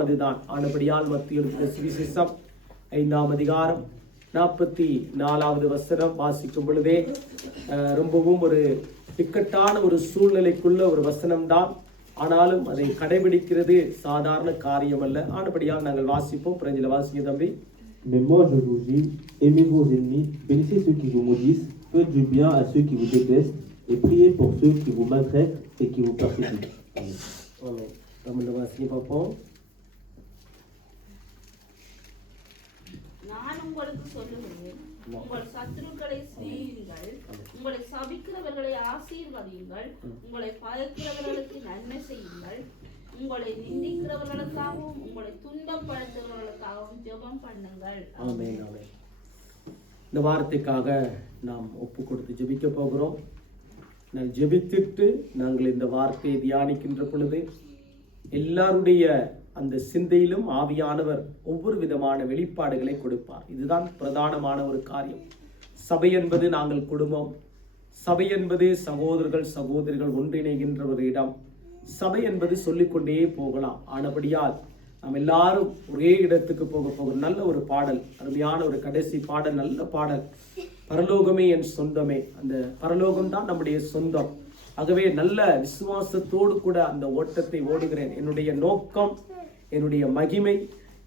அதுதான். ஆனபடியால் மத்திய எழுதின சுவிசேஷம் 5ஆம் அதிகாரம் 44வது வசனம் வாசிக்கும் பொழுதே ரொம்பவும் ஒரு இக்கட்டான ஒரு சூழ்நிலைக்குள்ள ஒரு வசனம்தான். ஆனாலும் அதை கடைபிடிக்கிறது சாதாரண காரியம் அல்ல. ஆனபடியால் நாங்கள் வாசிப்போம். பிரெஞ்சில் வாசிங்க தம்பி. Mais moi je vous dis, aimez vos ennemis, bénissez ceux qui vous maudissent, faites du bien à ceux qui vous détestent, et priez pour ceux qui vous maltraitent et qui vous persécutent. Amen. தமிழ்ல வாசிங்க பார்ப்போம். நான் உங்களுக்கு சொல்லுகிறேன், உங்கள் சத்துருக்களை சிநேகியுங்கள், உங்களை சபிக்கிறவர்களை ஆசீர்வதியுங்கள், உங்களை பகைக்கிறவர்களுக்கு நன்மை செய்யுங்கள், உங்களை நிந்திக்கிறவர்களுக்காகவும் உங்களை துன்பப்படுத்துகிறவர்களுக்காகவும் ஜெபம் பண்ணுங்கள். ஆமென், ஆமென். இந்த வார்த்தைக்காக நாம் ஒப்பு கொடுத்து ஜெபிக்க போகிறோம். நான் ஜெபித்துட்டு நாங்கள் இந்த வார்த்தையை தியானிக்கின்ற பொழுது எல்லாருடைய அந்த சிந்தையிலும் ஆவியானவர் ஒவ்வொரு விதமான வெளிப்பாடுகளை கொடுப்பார். இதுதான் பிரதானமான ஒரு காரியம். சபை என்பது நாங்கள் குடும்பம், சபை என்பது சகோதரர்கள் சகோதரிகள் ஒன்றிணைகின்ற ஒரு இடம். சபை என்பது சொல்லிக்கொண்டே போகலாம். ஆனபடியால் நாம் எல்லாரும் ஒரே இடத்துக்கு போக நல்ல ஒரு பாடல், அருமையான ஒரு கடைசி பாடல், நல்ல பாடல், பரலோகமே என் சொந்தமே. அந்த பரலோகம் தான் நம்முடைய சொந்தம். ஆகவே நல்ல விசுவாசத்தோடு கூட அந்த ஓட்டத்தை ஓடுகிறேன். என்னுடைய நோக்கம், என்னுடைய மகிமை,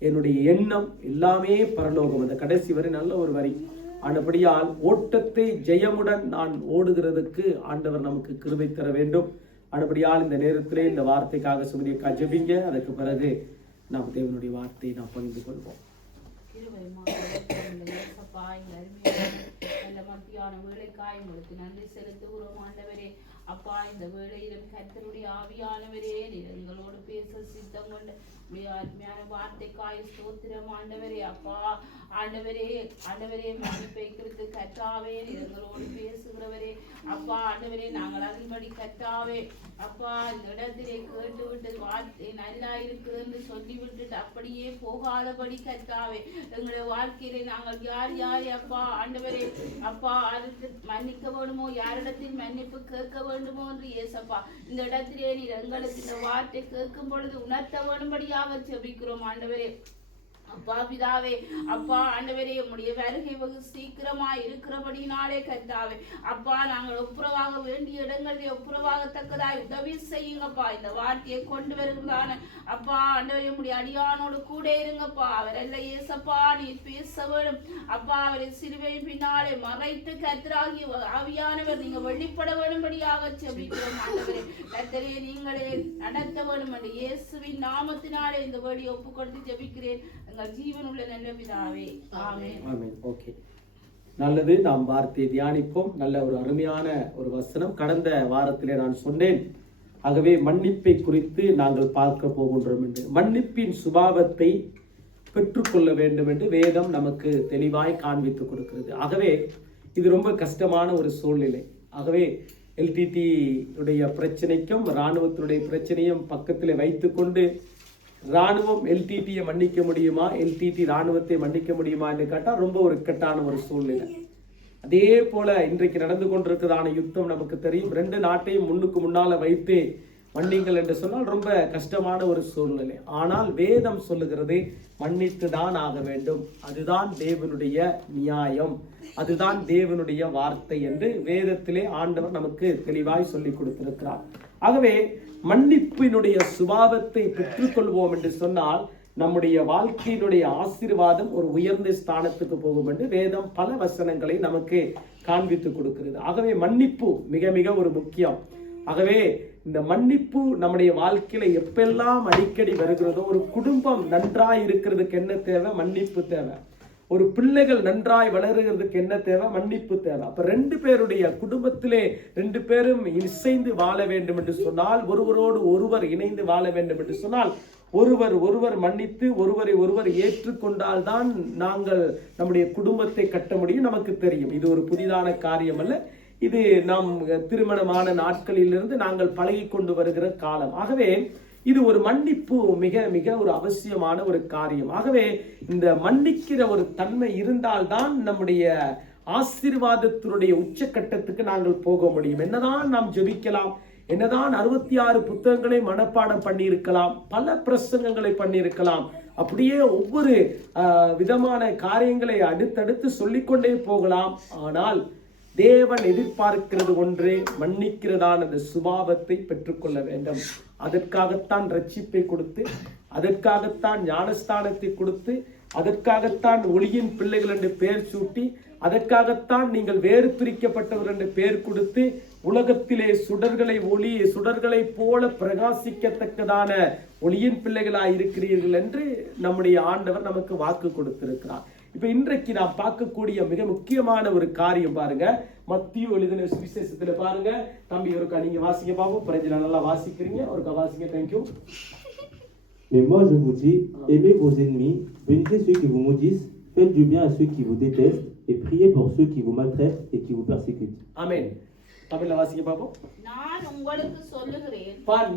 என்னுடைய எண்ணம் எல்லாமே பரலோகம். அந்த கடைசி வரை நல்ல ஒரு வரி. ஆனபடியால் ஓட்டத்தை ஜெயமுடன் நான் ஓடுகிறதுக்கு ஆண்டவர் நமக்கு கிருபை தர வேண்டும். ஆனபடியால் இந்த நேரத்திலே இந்த வார்த்தைக்காக சுமதியக்கா ஜெபிங்க. அதற்கு பிறகு நாம் தேவனுடைய வார்த்தையை நாம் பகிர்ந்து கொள்வோம். மத்தியான வேலைக்காய் உங்களுக்கு நன்றி செலுத்துகிறோம் ஆண்டவரே. அப்பா, இந்த வேளையிலும் கர்த்தருடைய ஆவியானவரே நீர் எங்களோடு பேச சித்தம் கொண்டு அருமையான வார்த்தைக்காய் ஸ்தோத்திரம் ஆண்டவரே. அப்பா ஆண்டவரே, ஆண்டவரே மன்னிப்பை குறித்து கர்த்தாவே நீர் எங்களோடு பேசுகிறவரே. அப்பா ஆண்டவரே, நாங்கள் அதன்படி கர்த்தாவே அப்பா இந்த இடத்திலே கேட்டு விட்டு வார்த்தை நல்லா இருக்குது என்று சொல்லி விட்டுட்டு அப்படியே போகாதபடி கர்த்தாவே எங்களுடைய வாழ்க்கையிலே நாங்கள் யார் யார் அப்பா ஆண்டவரே அப்பா அதுக்கு மன்னிக்க வேண்டுமோ, யாரிடத்தில் மன்னிப்பு கேட்க வேண்டுமோ என்று ஏசப்பா இந்த இடத்திலே நீர் எங்களுக்கு இந்த வார்த்தை கேட்கும் பொழுது உணர்த்த வேண்டும்படியாக ஜெபிக்கிறோம் ஆண்டவரே. அப்பா பிதாவே, அப்பா ஆண்டவரே, உம்முடைய வருகை வெகு சீக்கிரமா இருக்கிறபடினாலே கர்த்தாவே அப்பா நாங்கள் ஒப்புரவாக வேண்டிய இடங்களிலே ஒப்புரவாகத்தக்கதாய் உதவி செய்யுங்கப்பா. இந்த வார்த்தையை கொண்டு வருகிறதான அப்பா ஆண்டவரே உம்முடைய அடியானோடு கூட இருங்கப்பா. அவரெல்லாம் ஏசப்பா நீர் பேச வேணும் அப்பா. அவரை சிலுவை பின்னாலே மறைத்து கர்த்தராகி ஆவியானவர் நீங்க வெளிப்பட வேண்டும்படியாக ஜெபிக்கிறோம் ஆண்டவரே. கர்த்தரே நீங்களே நடத்த வேண்டும் என்று இயேசுவின் நாமத்தினாலே இந்த வேடியை ஒப்பு கொடுத்து ஜெபிக்கிறேன். ஜீவனுள்ள நல்ல பிதாவே, ஆமென். ஆமென். ஓகே, நல்லது. நாம் வார்த்தையை தியானிப்போம். நல்ல ஒரு அருமையான ஒரு வசனம். கடந்த வாரத்திலே நான் சொன்னேன், ஆகவே மன்னிப்பை குறித்து நாங்கள் பார்க்க போகின்றோம் என்று. மன்னிப்பின் சுபாவத்தை பெற்றுக்கொள்ள வேண்டும் என்று வேதம் நமக்கு தெளிவாய் காண்பித்து கொடுக்கிறது. ஆகவே இது ரொம்ப கஷ்டமான ஒரு சூழ்நிலை. ஆகவே எல்டிடி உடைய பிரச்சனைக்கும் இராணுவத்தினுடைய பிரச்சனையும் பக்கத்தில் வைத்துக்கொண்டு ராணுவம் எல்டிடியை மன்னிக்க முடியுமா, எல்டிடி ராணுவத்தை மன்னிக்க முடியுமா என்று கேட்டால் ரொம்ப ஒரு இக்கட்டான ஒரு சூழ்நிலை. அதே போல இன்றைக்கு நடந்து கொண்டிருக்கிறதான யுத்தம் நமக்கு தெரியும். 2 நாட்டையும் முன்னுக்கு முன்னால வைத்து மன்னிங்கள் என்று சொன்னால் ரொம்ப கஷ்டமான ஒரு சூழ்நிலை. ஆனால் வேதம் சொல்லுகிறது மன்னித்து தான் ஆக வேண்டும். அதுதான் தேவனுடைய நியாயம், அதுதான் தேவனுடைய வார்த்தை என்று வேதத்திலே ஆண்டவர் நமக்கு தெளிவாய் சொல்லி கொடுத்திருக்கிறார். ஆகவே மன்னிப்பினுடைய சுபாவத்தை பெற்றுக்கொள்வோம் என்று சொன்னால் நம்முடைய வாழ்க்கையினுடைய ஆசீர்வாதம் ஒரு உயர்ந்த ஸ்தானத்துக்கு போகும் என்று வேதம் பல வசனங்களை நமக்கு காண்பித்து கொடுக்கிறது. ஆகவே மன்னிப்பு மிக மிக ஒரு முக்கியம். ஆகவே இந்த மன்னிப்பு நம்முடைய வாழ்க்கையில எப்பெல்லாம் அடிக்கடி வருகிறதோ, ஒரு குடும்பம் நன்றாய் இருக்கிறதுக்கு என்ன தேவை? மன்னிப்பு தேவை. ஒரு பிள்ளைகள் நன்றாய் வளருகிறதுக்கு என்ன தேவை? மன்னிப்பு தேவை. அப்ப 2 பேருடைய குடும்பத்திலே 2 பேரும் இசைந்து வாழ வேண்டும் என்று சொன்னால், ஒருவரோடு ஒருவர் இணைந்து வாழ வேண்டும் என்று சொன்னால், ஒருவர் மன்னித்து ஒருவரை ஏற்றுக்கொண்டால் தான் நாங்கள் நம்முடைய குடும்பத்தை கட்ட முடியும். நமக்கு தெரியும் இது ஒரு புதிதான காரியம் அல்ல. இது நாம் திருமணமான நாட்களிலிருந்து நாங்கள் பழகி கொண்டு வருகிற காலம். ஆகவே இது ஒரு மன்னிப்பு மிக மிக ஒரு அவசியமான ஒரு காரியம். ஆகவே இந்த மன்னிக்கிற ஒரு தன்மை இருந்தால்தான் நம்முடைய ஆசீர்வாதத்தினுடைய உச்சக்கட்டத்துக்கு நாங்கள் போக முடியும். என்னதான் நாம் ஜெபிக்கலாம், என்னதான் 66 புத்தகங்களை மனப்பாடம் பண்ணியிருக்கலாம், பல பிரசங்கங்களை பண்ணியிருக்கலாம், அப்படியே ஒவ்வொரு விதமான காரியங்களை அடுத்தடுத்து சொல்லிக்கொண்டே போகலாம். ஆனால் தேவன் எதிர்பார்க்கிறது ஒன்றே, மன்னிக்கிறதான அந்த சுபாவத்தை பெற்றுக்கொள்ள வேண்டும். அதற்காகத்தான் ரட்சிப்பை கொடுத்து, அதற்காகத்தான் ஞானஸ்தானத்தை கொடுத்து, அதற்காகத்தான் ஒளியின் பிள்ளைகள் என்று பெயர் சூட்டி, அதற்காகத்தான் நீங்கள் வேறு பிரிக்கப்பட்டவர் என்று பெயர் கொடுத்து, உலகத்திலே சுடர்களை போல பிரகாசிக்கத்தக்கதான ஒளியின் பிள்ளைகளாய் இருக்கிறீர்கள் என்று நம்முடைய ஆண்டவர் நமக்கு வாக்கு கொடுத்திருக்கிறார். இப்ப இன்றைக்கு நாம் பார்க்கக்கூடிய மிக முக்கியமான ஒரு காரியம் பாருங்க, மத்திய எழுதின சுவிசேஷத்துல பாருங்க. தம்பி ஒருக்கா நீங்க வாசிக்க பாப்போம். பிரஜனை நல்லா வாசிக்கிறீங்க, ஒருக்கா வாசிங்க. Thank you. Mais moi je vous dis, aimez vos ennemis, bénissez ceux qui vous maudissent, faites du bien à ceux qui vous détestent et priez pour ceux qui vous maltraitent et qui vous persécutent. Amen. தமிழ்ல வாசிக்க பாப்போம். நான் உங்களுக்கு சொல்லுகிறேன்,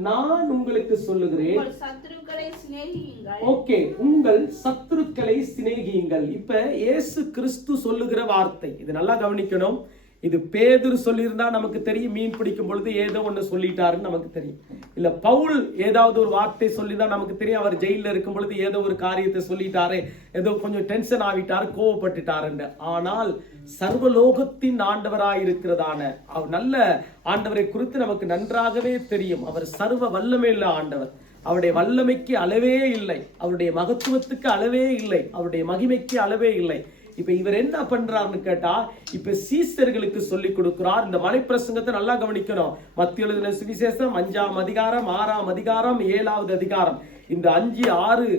நான் உங்களுக்கு சொல்லுகிறேன், உங்கள் சத்துருக்களை சிநேகியுங்கள். ஓகே, உங்கள் சத்துருக்களை சிநேகியுங்கள். இப்ப இயேசு கிறிஸ்து சொல்லுகிற வார்த்தை இது நல்லா கவனிக்கணும். இது பேதுரு சொல்லியிருந்தா நமக்கு தெரியும், மீன் பிடிக்கும் பொழுது ஏதோ ஒன்று சொல்லிட்டாருன்னு நமக்கு தெரியும். இல்ல பவுல் ஏதாவது ஒரு வார்த்தை சொல்லிதான் நமக்கு தெரியும், அவர் ஜெயில இருக்கும் பொழுது ஏதோ ஒரு காரியத்தை சொல்லிட்டாரு, ஏதோ கொஞ்சம் டென்ஷன் ஆகிட்டாரு, கோவப்பட்டுட்டாரு. ஆனால் சர்வலோகத்தின் ஆண்டவராயிருக்கிறதான அவர் நல்ல ஆண்டவரை குறித்து நமக்கு நன்றாகவே தெரியும். அவர் சர்வ வல்லமையுள்ள ஆண்டவர். அவருடைய வல்லமைக்கு அளவே இல்லை, அவருடைய மகத்துவத்துக்கு அளவே இல்லை, அவருடைய மகிமைக்கு அளவே இல்லை. இப்ப இவர் என்ன பண்றாருன்னு கேட்டா, இப்ப சீசர்களுக்கு சொல்லி கொடுக்கிறார். இந்த மலைப்பிரசங்கத்தை நல்லா கவனிக்கணும். மத்திய எழுதின சுவிசேஷம் 5ஆம் அதிகாரம், 6ஆம் அதிகாரம், 7வது அதிகாரம், இந்த 5, 6,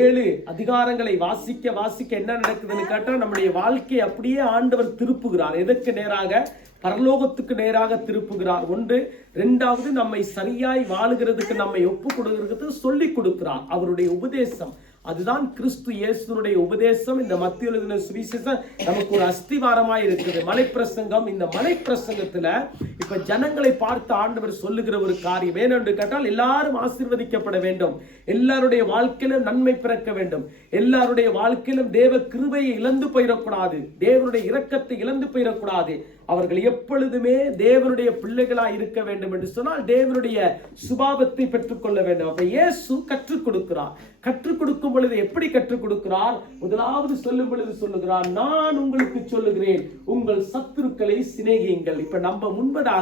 7 அதிகாரங்களை வாசிக்க என்ன நடக்குதுன்னு கேட்டா, நம்முடைய வாழ்க்கையை அப்படியே ஆண்டவர் திருப்புகிறார். எதற்கு நேராக? பரலோகத்துக்கு நேராக திருப்புகிறார். ஒன்று. இரண்டாவது, நம்மை சரியாய் வாழுகிறதுக்கு நம்மை ஒப்பு கொடுக்கிறதுக்கு சொல்லி கொடுக்கிறார். அவருடைய உபதேசம் அதுதான் கிறிஸ்து இயேசுனுடைய உபதேசம். இந்த மத்திய எழுதின சுவிசேஷம் நமக்கு ஒரு அஸ்திவாரமாய் இருக்குது. மலைப்பிரசங்கம். இந்த மலைப்பிரசங்கத்துல இப்ப ஜனங்களை பார்த்து ஆண்டவர் சொல்லுகிற ஒரு காரியம் ஏனென்று கேட்டால், எல்லாரும் ஆசீர்வதிக்கப்பட வேண்டும், எல்லாருடைய வாழ்க்கையிலும் நன்மை பிறக்க வேண்டும், எல்லாருடைய வாழ்க்கையிலும் தேவ கிருபையை இழந்து போயிடக்கூடாது, தேவனுடைய இரக்கத்தை இழந்து போயிடக்கூடாது, அவர்கள் எப்பொழுதுமே தேவனுடைய பிள்ளைகளாய் இருக்க வேண்டும் என்று சொன்னால் தேவனுடைய சுபாவத்தை பெற்றுக்கொள்ள வேண்டும். அப்ப இயேசு கற்றுக் கொடுக்கிறார். கற்றுக் கொடுக்கும் பொழுது எப்படி கற்றுக் கொடுக்கிறார்? முதலாவது சொல்லும் பொழுது சொல்லுகிறார், நான் உங்களுக்கு சொல்லுகிறேன், உங்கள் சத்துருக்களை சிநேகியுங்கள். இப்ப நம்ம முன்பதாக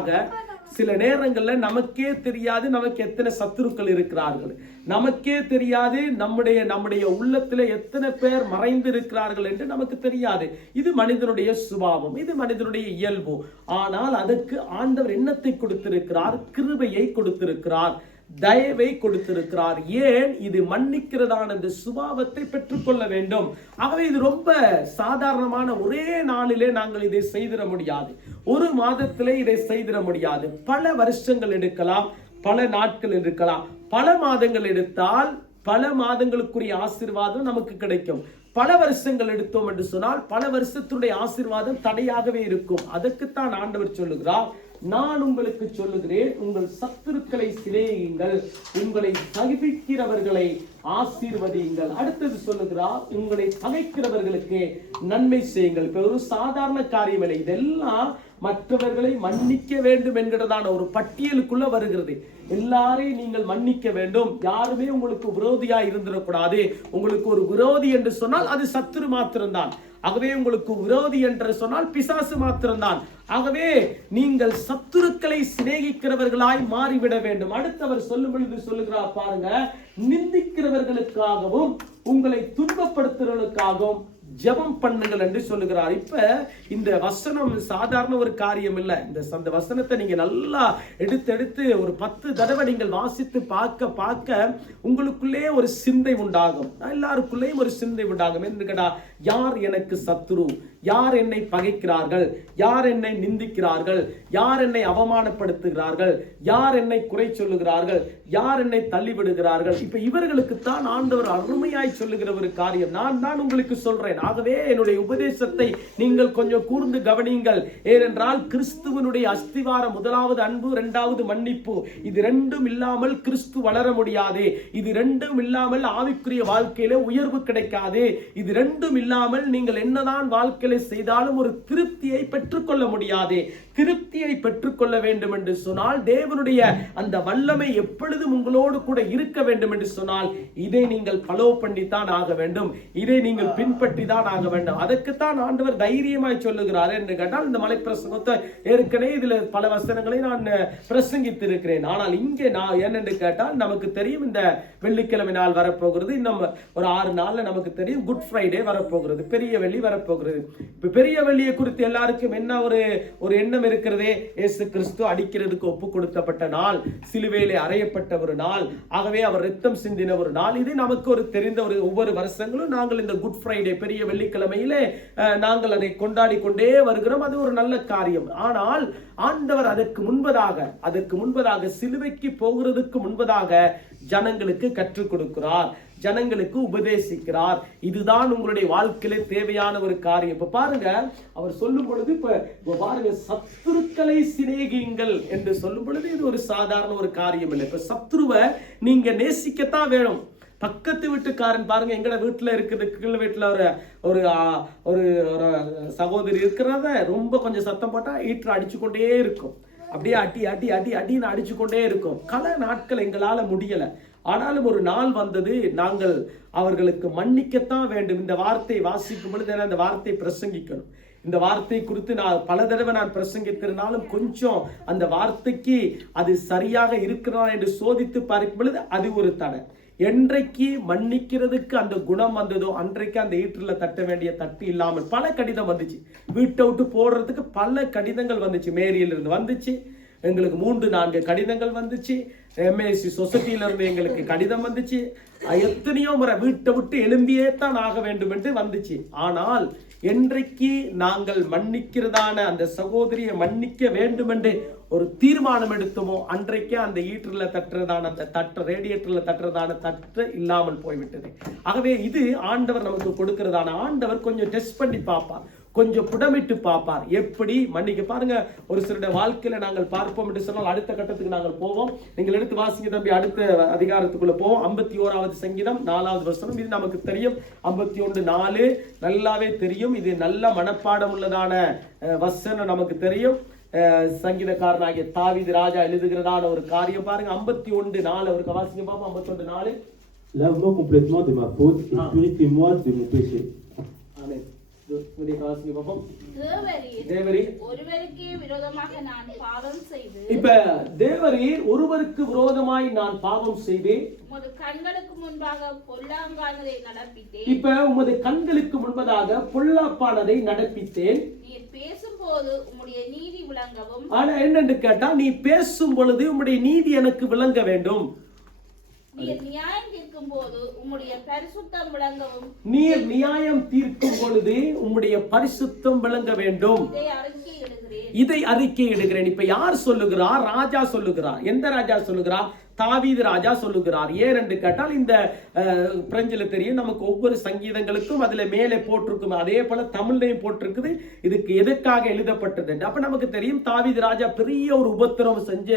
சில நேரங்கள்ல நமக்கே தெரியாது நமக்கு எத்தனை சத்துருக்கள் இருக்கிறார்கள், நமக்கே தெரியாது நம்முடைய உள்ளத்துல எத்தனை பேர் மறைந்து இருக்கிறார்கள் என்று நமக்கு தெரியாது. இது மனிதனுடைய சுபாவம், இது மனிதனுடைய இயல்பு. ஆனால் அதற்கு ஆண்டவர் என்னத்தை கொடுத்திருக்கிறார்? கிருபையை கொடுத்திருக்கிறார், தயவை கொடுத்திருக்கிறார். ஏன்? இது மன்னிக்கிறதான இந்த சுபாவத்தை பெற்றுக்கொள்ள வேண்டும். ஆகவே இது ரொம்ப சாதாரணமான ஒரே நாளிலே நாங்கள் இதை செய்திட முடியாது, ஒரு மாதத்திலே இதை செய்திட முடியாது. பல வருஷங்கள் எடுக்கலாம், பல நாட்கள் எடுக்கலாம், பல மாதங்கள் எடுத்தால் பல மாதங்களுக்குரிய ஆசீர்வாதம் நமக்கு கிடைக்கும். பல வருஷங்கள் எடுத்தோம் என்று சொன்னால் பல வருஷத்துடைய ஆசீர்வாதம் தடையாகவே இருக்கும். அதற்குத்தான் ஆண்டவர் சொல்லுகிறார், நான் உங்களுக்கு சொல்லுகிறேன், உங்கள் சத்துருக்களை சிநேகியுங்கள், உங்களை சகிக்கிறவர்களை ஆசீர்வதியுங்கள். அடுத்தது சொல்லுகிறார், உங்களை பகைக்கிறவர்களுக்கு நன்மை செய்யுங்கள். இப்ப ஒரு சாதாரண காரியம் இல்லை, இதெல்லாம் மற்றவர்களை மன்னிக்க வேண்டும் என்கிறதான ஒரு பட்டியலுக்குள்ள வருகிறது. எல்லாரையும் நீங்கள் மன்னிக்க வேண்டும், யாருமே உங்களுக்கு விரோதியா இருந்திடக்கூடாது. உங்களுக்கு ஒரு விரோதி என்று சொன்னால் அது சத்துரு மாத்திரம்தான். ஆகவே உங்களுக்கு விரோதி என்று சொன்னால் பிசாசு மாத்திரம்தான். ஆகவே நீங்கள் சத்துருக்களை சிநேகிக்கிறவர்களாய் மாறிவிட வேண்டும். அடுத்தவர் சொல்லும் பொழுது சொல்லுகிறார் பாருங்க, நிந்திக்கிறவர்களுக்காகவும் உங்களை துன்பப்படுத்துறவர்களுக்காகவும் ஜெபம் பண்ணுங்கள் என்று சொல்லுகிறார். இப்ப இந்த வசனம் சாதாரண ஒரு காரியம் இல்லை. இந்த வசனத்தை நீங்க நல்லா எடுத்து ஒரு 10 தடவை நீங்கள் வாசித்து பார்க்க உங்களுக்குள்ளே ஒரு சிந்தை உண்டாகும், எல்லாருக்குள்ளேயும் ஒரு சிந்தை உண்டாகும். என்று கேட்டா, யார் எனக்கு சத்துரு, யார் என்னை பகைக்கிறார்கள், யார் என்னை நிந்திக்கிறார்கள், யார் என்னை அவமானப்படுத்துகிறார்கள், யார் என்னை குறை சொல்லுகிறார்கள், யார் என்னை தள்ளிவிடுகிறார்கள். இப்ப இவர்களுக்கு தான் ஆண்டவர் அருமையாய் சொல்லுகிற ஒரு காரியம் நான் தான் உங்களுக்கு சொல்றேன். ஆகவே என்னுடைய உபதேசத்தை நீங்கள் கொஞ்சம் கூர்ந்து கவனியுங்கள். ஏனென்றால் கிறிஸ்துவனுடைய அஸ்திவாரம் முதலாவது அன்பு, இரண்டாவது மன்னிப்பு. இது ரெண்டும் இல்லாமல் கிறிஸ்து வளர முடியாது. இது ரெண்டும் இல்லாமல் ஆவிக்குரிய வாழ்க்கையில உயர்வு கிடைக்காது. இது ரெண்டும் இல்லாமல் நீங்கள் என்னதான் வாழ்க்கையில செய்தாலும் ஒரு திருப்தியை பெற்றுக்கொள்ள முடியாது. திருப்தியை பெற்றுக்கொள்ள வேண்டும் என்று சொன்னால், தேவனுடைய அந்த வல்லமை எப்பொழுதும் உங்களோடு கூட இருக்க வேண்டும் என்று சொன்னால், இதை நீங்கள் ஃபாலோ பண்ணித்தான் ஆக வேண்டும், இதை நீங்கள் பின்பற்றி தான் ஆக வேண்டும். அதற்குத்தான் ஆண்டவர் தைரியமாய் சொல்லுகிறார் என்று கேட்டால், இந்த மலை பிரசங்கத்தை ஏற்கனவே இதுல பல வசனங்களை நான் பிரசங்கித்து இருக்கிறேன். ஆனால் இங்கே நான் என்னென்று கேட்டால், நமக்கு தெரியும் இந்த வெள்ளிக்கிழமை நாள் வரப்போகிறது. இன்னும் ஒரு 6 நாள்ல நமக்கு தெரியும் குட் ஃப்ரைடே வரப்போகிறது, பெரிய வெள்ளி வரப்போகிறது. இப்ப பெரிய வெள்ளியை குறித்து எல்லாருக்கும் என்ன ஒரு எண்ணம் இருக்கிறதே, இயேசு கிறிஸ்து அடிக்கிறதுக்கு ஒப்பு கொடுக்கப்பட்ட நாள், சிலுவையிலே அறையப்பட்ட ஒரு நாள், ஆகவே அவர் ரத்தம் சிந்தின ஒரு நாள். இது நமக்கு ஒரு தெரிந்த ஒரு ஒவ்வொரு வருஷங்களும் நாங்கள் இந்த குட் ஃப்ரைடே பெரிய வெள்ளிக்கிழமையிலே நாங்கள் அதை கொண்டாடி கொண்டே வருகிறோம். அது ஒரு நல்ல காரியம். ஆனால் ஆண்டவர் அதற்கு முன்பதாக சிலுவைக்கு போகிறதுக்கு முன்பதாக ஜனங்களுக்கு கற்றுக் கொடுக்கிறார், ஜனங்களுக்கு உபதேசிக்கிறார். இதுதான் உங்களுடைய வாழ்க்கையிலே தேவையான ஒரு காரியம். இப்ப பாருங்க, அவர் சொல்லும் பொழுது இப்ப பாருங்க, சத்துருக்களை சிநேகியுங்கள் என்று சொல்லும் பொழுது இது ஒரு சாதாரண ஒரு காரியம் இல்லை. இப்ப சத்ருவை நீங்க நேசிக்கத்தான் வேணும். பக்கத்து வீட்டுக்காரன் பாருங்க, எங்கட வீட்டுல இருக்குது, கீழ் வீட்டுல ஒரு ஒரு சகோதரி இருக்கிறத ரொம்ப கொஞ்சம் சத்தம் போட்டா ஈட்டர் அடிச்சு கொண்டே இருக்கும். அப்படியே அடின்னு அடிச்சு கொண்டே இருக்கும். பல நாட்கள் எங்களால முடியல. ஆனாலும் ஒரு நாள் வந்தது, நாங்கள் அவர்களுக்கு மன்னிக்கத்தான் வேண்டும். இந்த வார்த்தையை வாசிக்கும் பொழுது இந்த வார்த்தையை பிரசங்கிக்கணும். இந்த வார்த்தை குறித்து நான் பல தடவை பிரசங்கித்திருந்தாலும் கொஞ்சம் அந்த வார்த்தைக்கு அது சரியாக இருக்கிறதா என்று சோதித்து பார்க்கும் பொழுது அது ஒரு தடை. என்றைக்கு மன்னிக்கிறதுக்கு அந்த குணம் வந்ததோ அன்றைக்கு அந்த ஈட்டில் தட்ட வேண்டிய தட்டு இல்லாமல் பல கடிதம் வந்துச்சு. வீட்டை விட்டு போடுறதுக்கு பல கடிதங்கள் வந்துச்சு. மேரியிலிருந்து வந்துச்சு, எங்களுக்கு 3-4 கடிதங்கள் வந்துச்சு. எம்ஏசி சொசைட்டியிலிருந்து எங்களுக்கு கடிதம் வந்துச்சு. எத்தனையோ முறை வீட்டை விட்டு எழும்பியே தான் ஆக வேண்டும் என்று வந்துச்சு. ஆனால் என்றைக்கு நாங்கள் மன்னிக்கிறதான அந்த சகோதரியை மன்னிக்க வேண்டும் என்று ஒரு தீர்மானம் எடுத்தோமோ அன்றைக்கே அந்த ஈட்டர்ல தட்டுறதான அந்த தட்டு, ரேடியேட்டர்ல தட்டுறதான தட்டு இல்லாமல் போய்விட்டது. ஆகவே இது ஆண்டவர் நமக்கு கொடுக்கிறதான, ஆண்டவர் கொஞ்சம் டெஸ்ட் பண்ணி பார்ப்பார், கொஞ்சம் புடமிட்டு பார்ப்பார், எப்படி மன்னிக்க. பாருங்க, ஒரு சிலருடைய வாழ்க்கையில நாங்கள் பார்ப்போம் என்று சொன்னால் அடுத்த கட்டத்துக்கு நாங்கள் போவோம். நீங்கள் எடுத்து வாசிங்க தம்பி, அடுத்த அதிகாரத்துக்குள்ள போவோம். 51வது சங்கீதம் 4வது வசனம். இது நமக்கு தெரியும். 51:4 நல்லாவே தெரியும். இது நல்ல மனப்பாடம் உள்ளதான வசனம், நமக்கு தெரியும். சங்கீதக்காரனாகிய தாவீது ராஜா எழுதுகிறதான ஒரு காரியம் பாருங்க. 51:4 அவருக்கு வாசிங்க பாப்போம். 51:4. Lave-moi complètement de ma faute et purifie-moi de mon péché. தேவரீர் ஒருவருக்கே விரோதமாக நான் பாவம் செய்து, இப்ப தேவரீர் ஒருவருக்கு விரோதமாய் நான் பாவம் செய்தேன், உமது கண்களுக்கு முன்பாக பொல்லாங்கானதை நடப்பித்தேன். இப்ப உமது கண்களுக்கு முன்பதாக பொல்லாப்பானதை நடப்பித்தேன். நீர் பேசும்போது உம்முடைய நீதி விளங்கவும். ஆனா என்னன்னு கேட்டா, நீ பேசும் பொழுது உம்முடைய நீதி எனக்கு விளங்க வேண்டும். நீர் நியாயம் தீர்க்கும் போது உம்முடைய பரிசுத்தம் விளங்கவும். நீர் நியாயம் தீர்க்கும் பொழுது உம்முடைய பரிசுத்தம் விளங்க வேண்டும். இதை அறிக்கையிடுகிறேன். இப்ப யார் சொல்லுகிறார்? ராஜா சொல்லுகிறார். எந்த ராஜா சொல்லுகிறார்? தாவீது ராஜா சொல்லுகிறார். ஏன் என்று கேட்டால், இந்த பிரெஞ்சில தெரியும் நமக்கு ஒவ்வொரு சங்கீதங்களுக்கும் அதுல மேலே போட்டிருக்கும், அதே போல தமிழ்லையும் போட்டிருக்குது இதுக்கு எதற்காக எழுதப்பட்டது. அப்ப நமக்கு தெரியும் தாவீது ராஜா பெரிய ஒரு உபத்திரவம் செஞ்ச,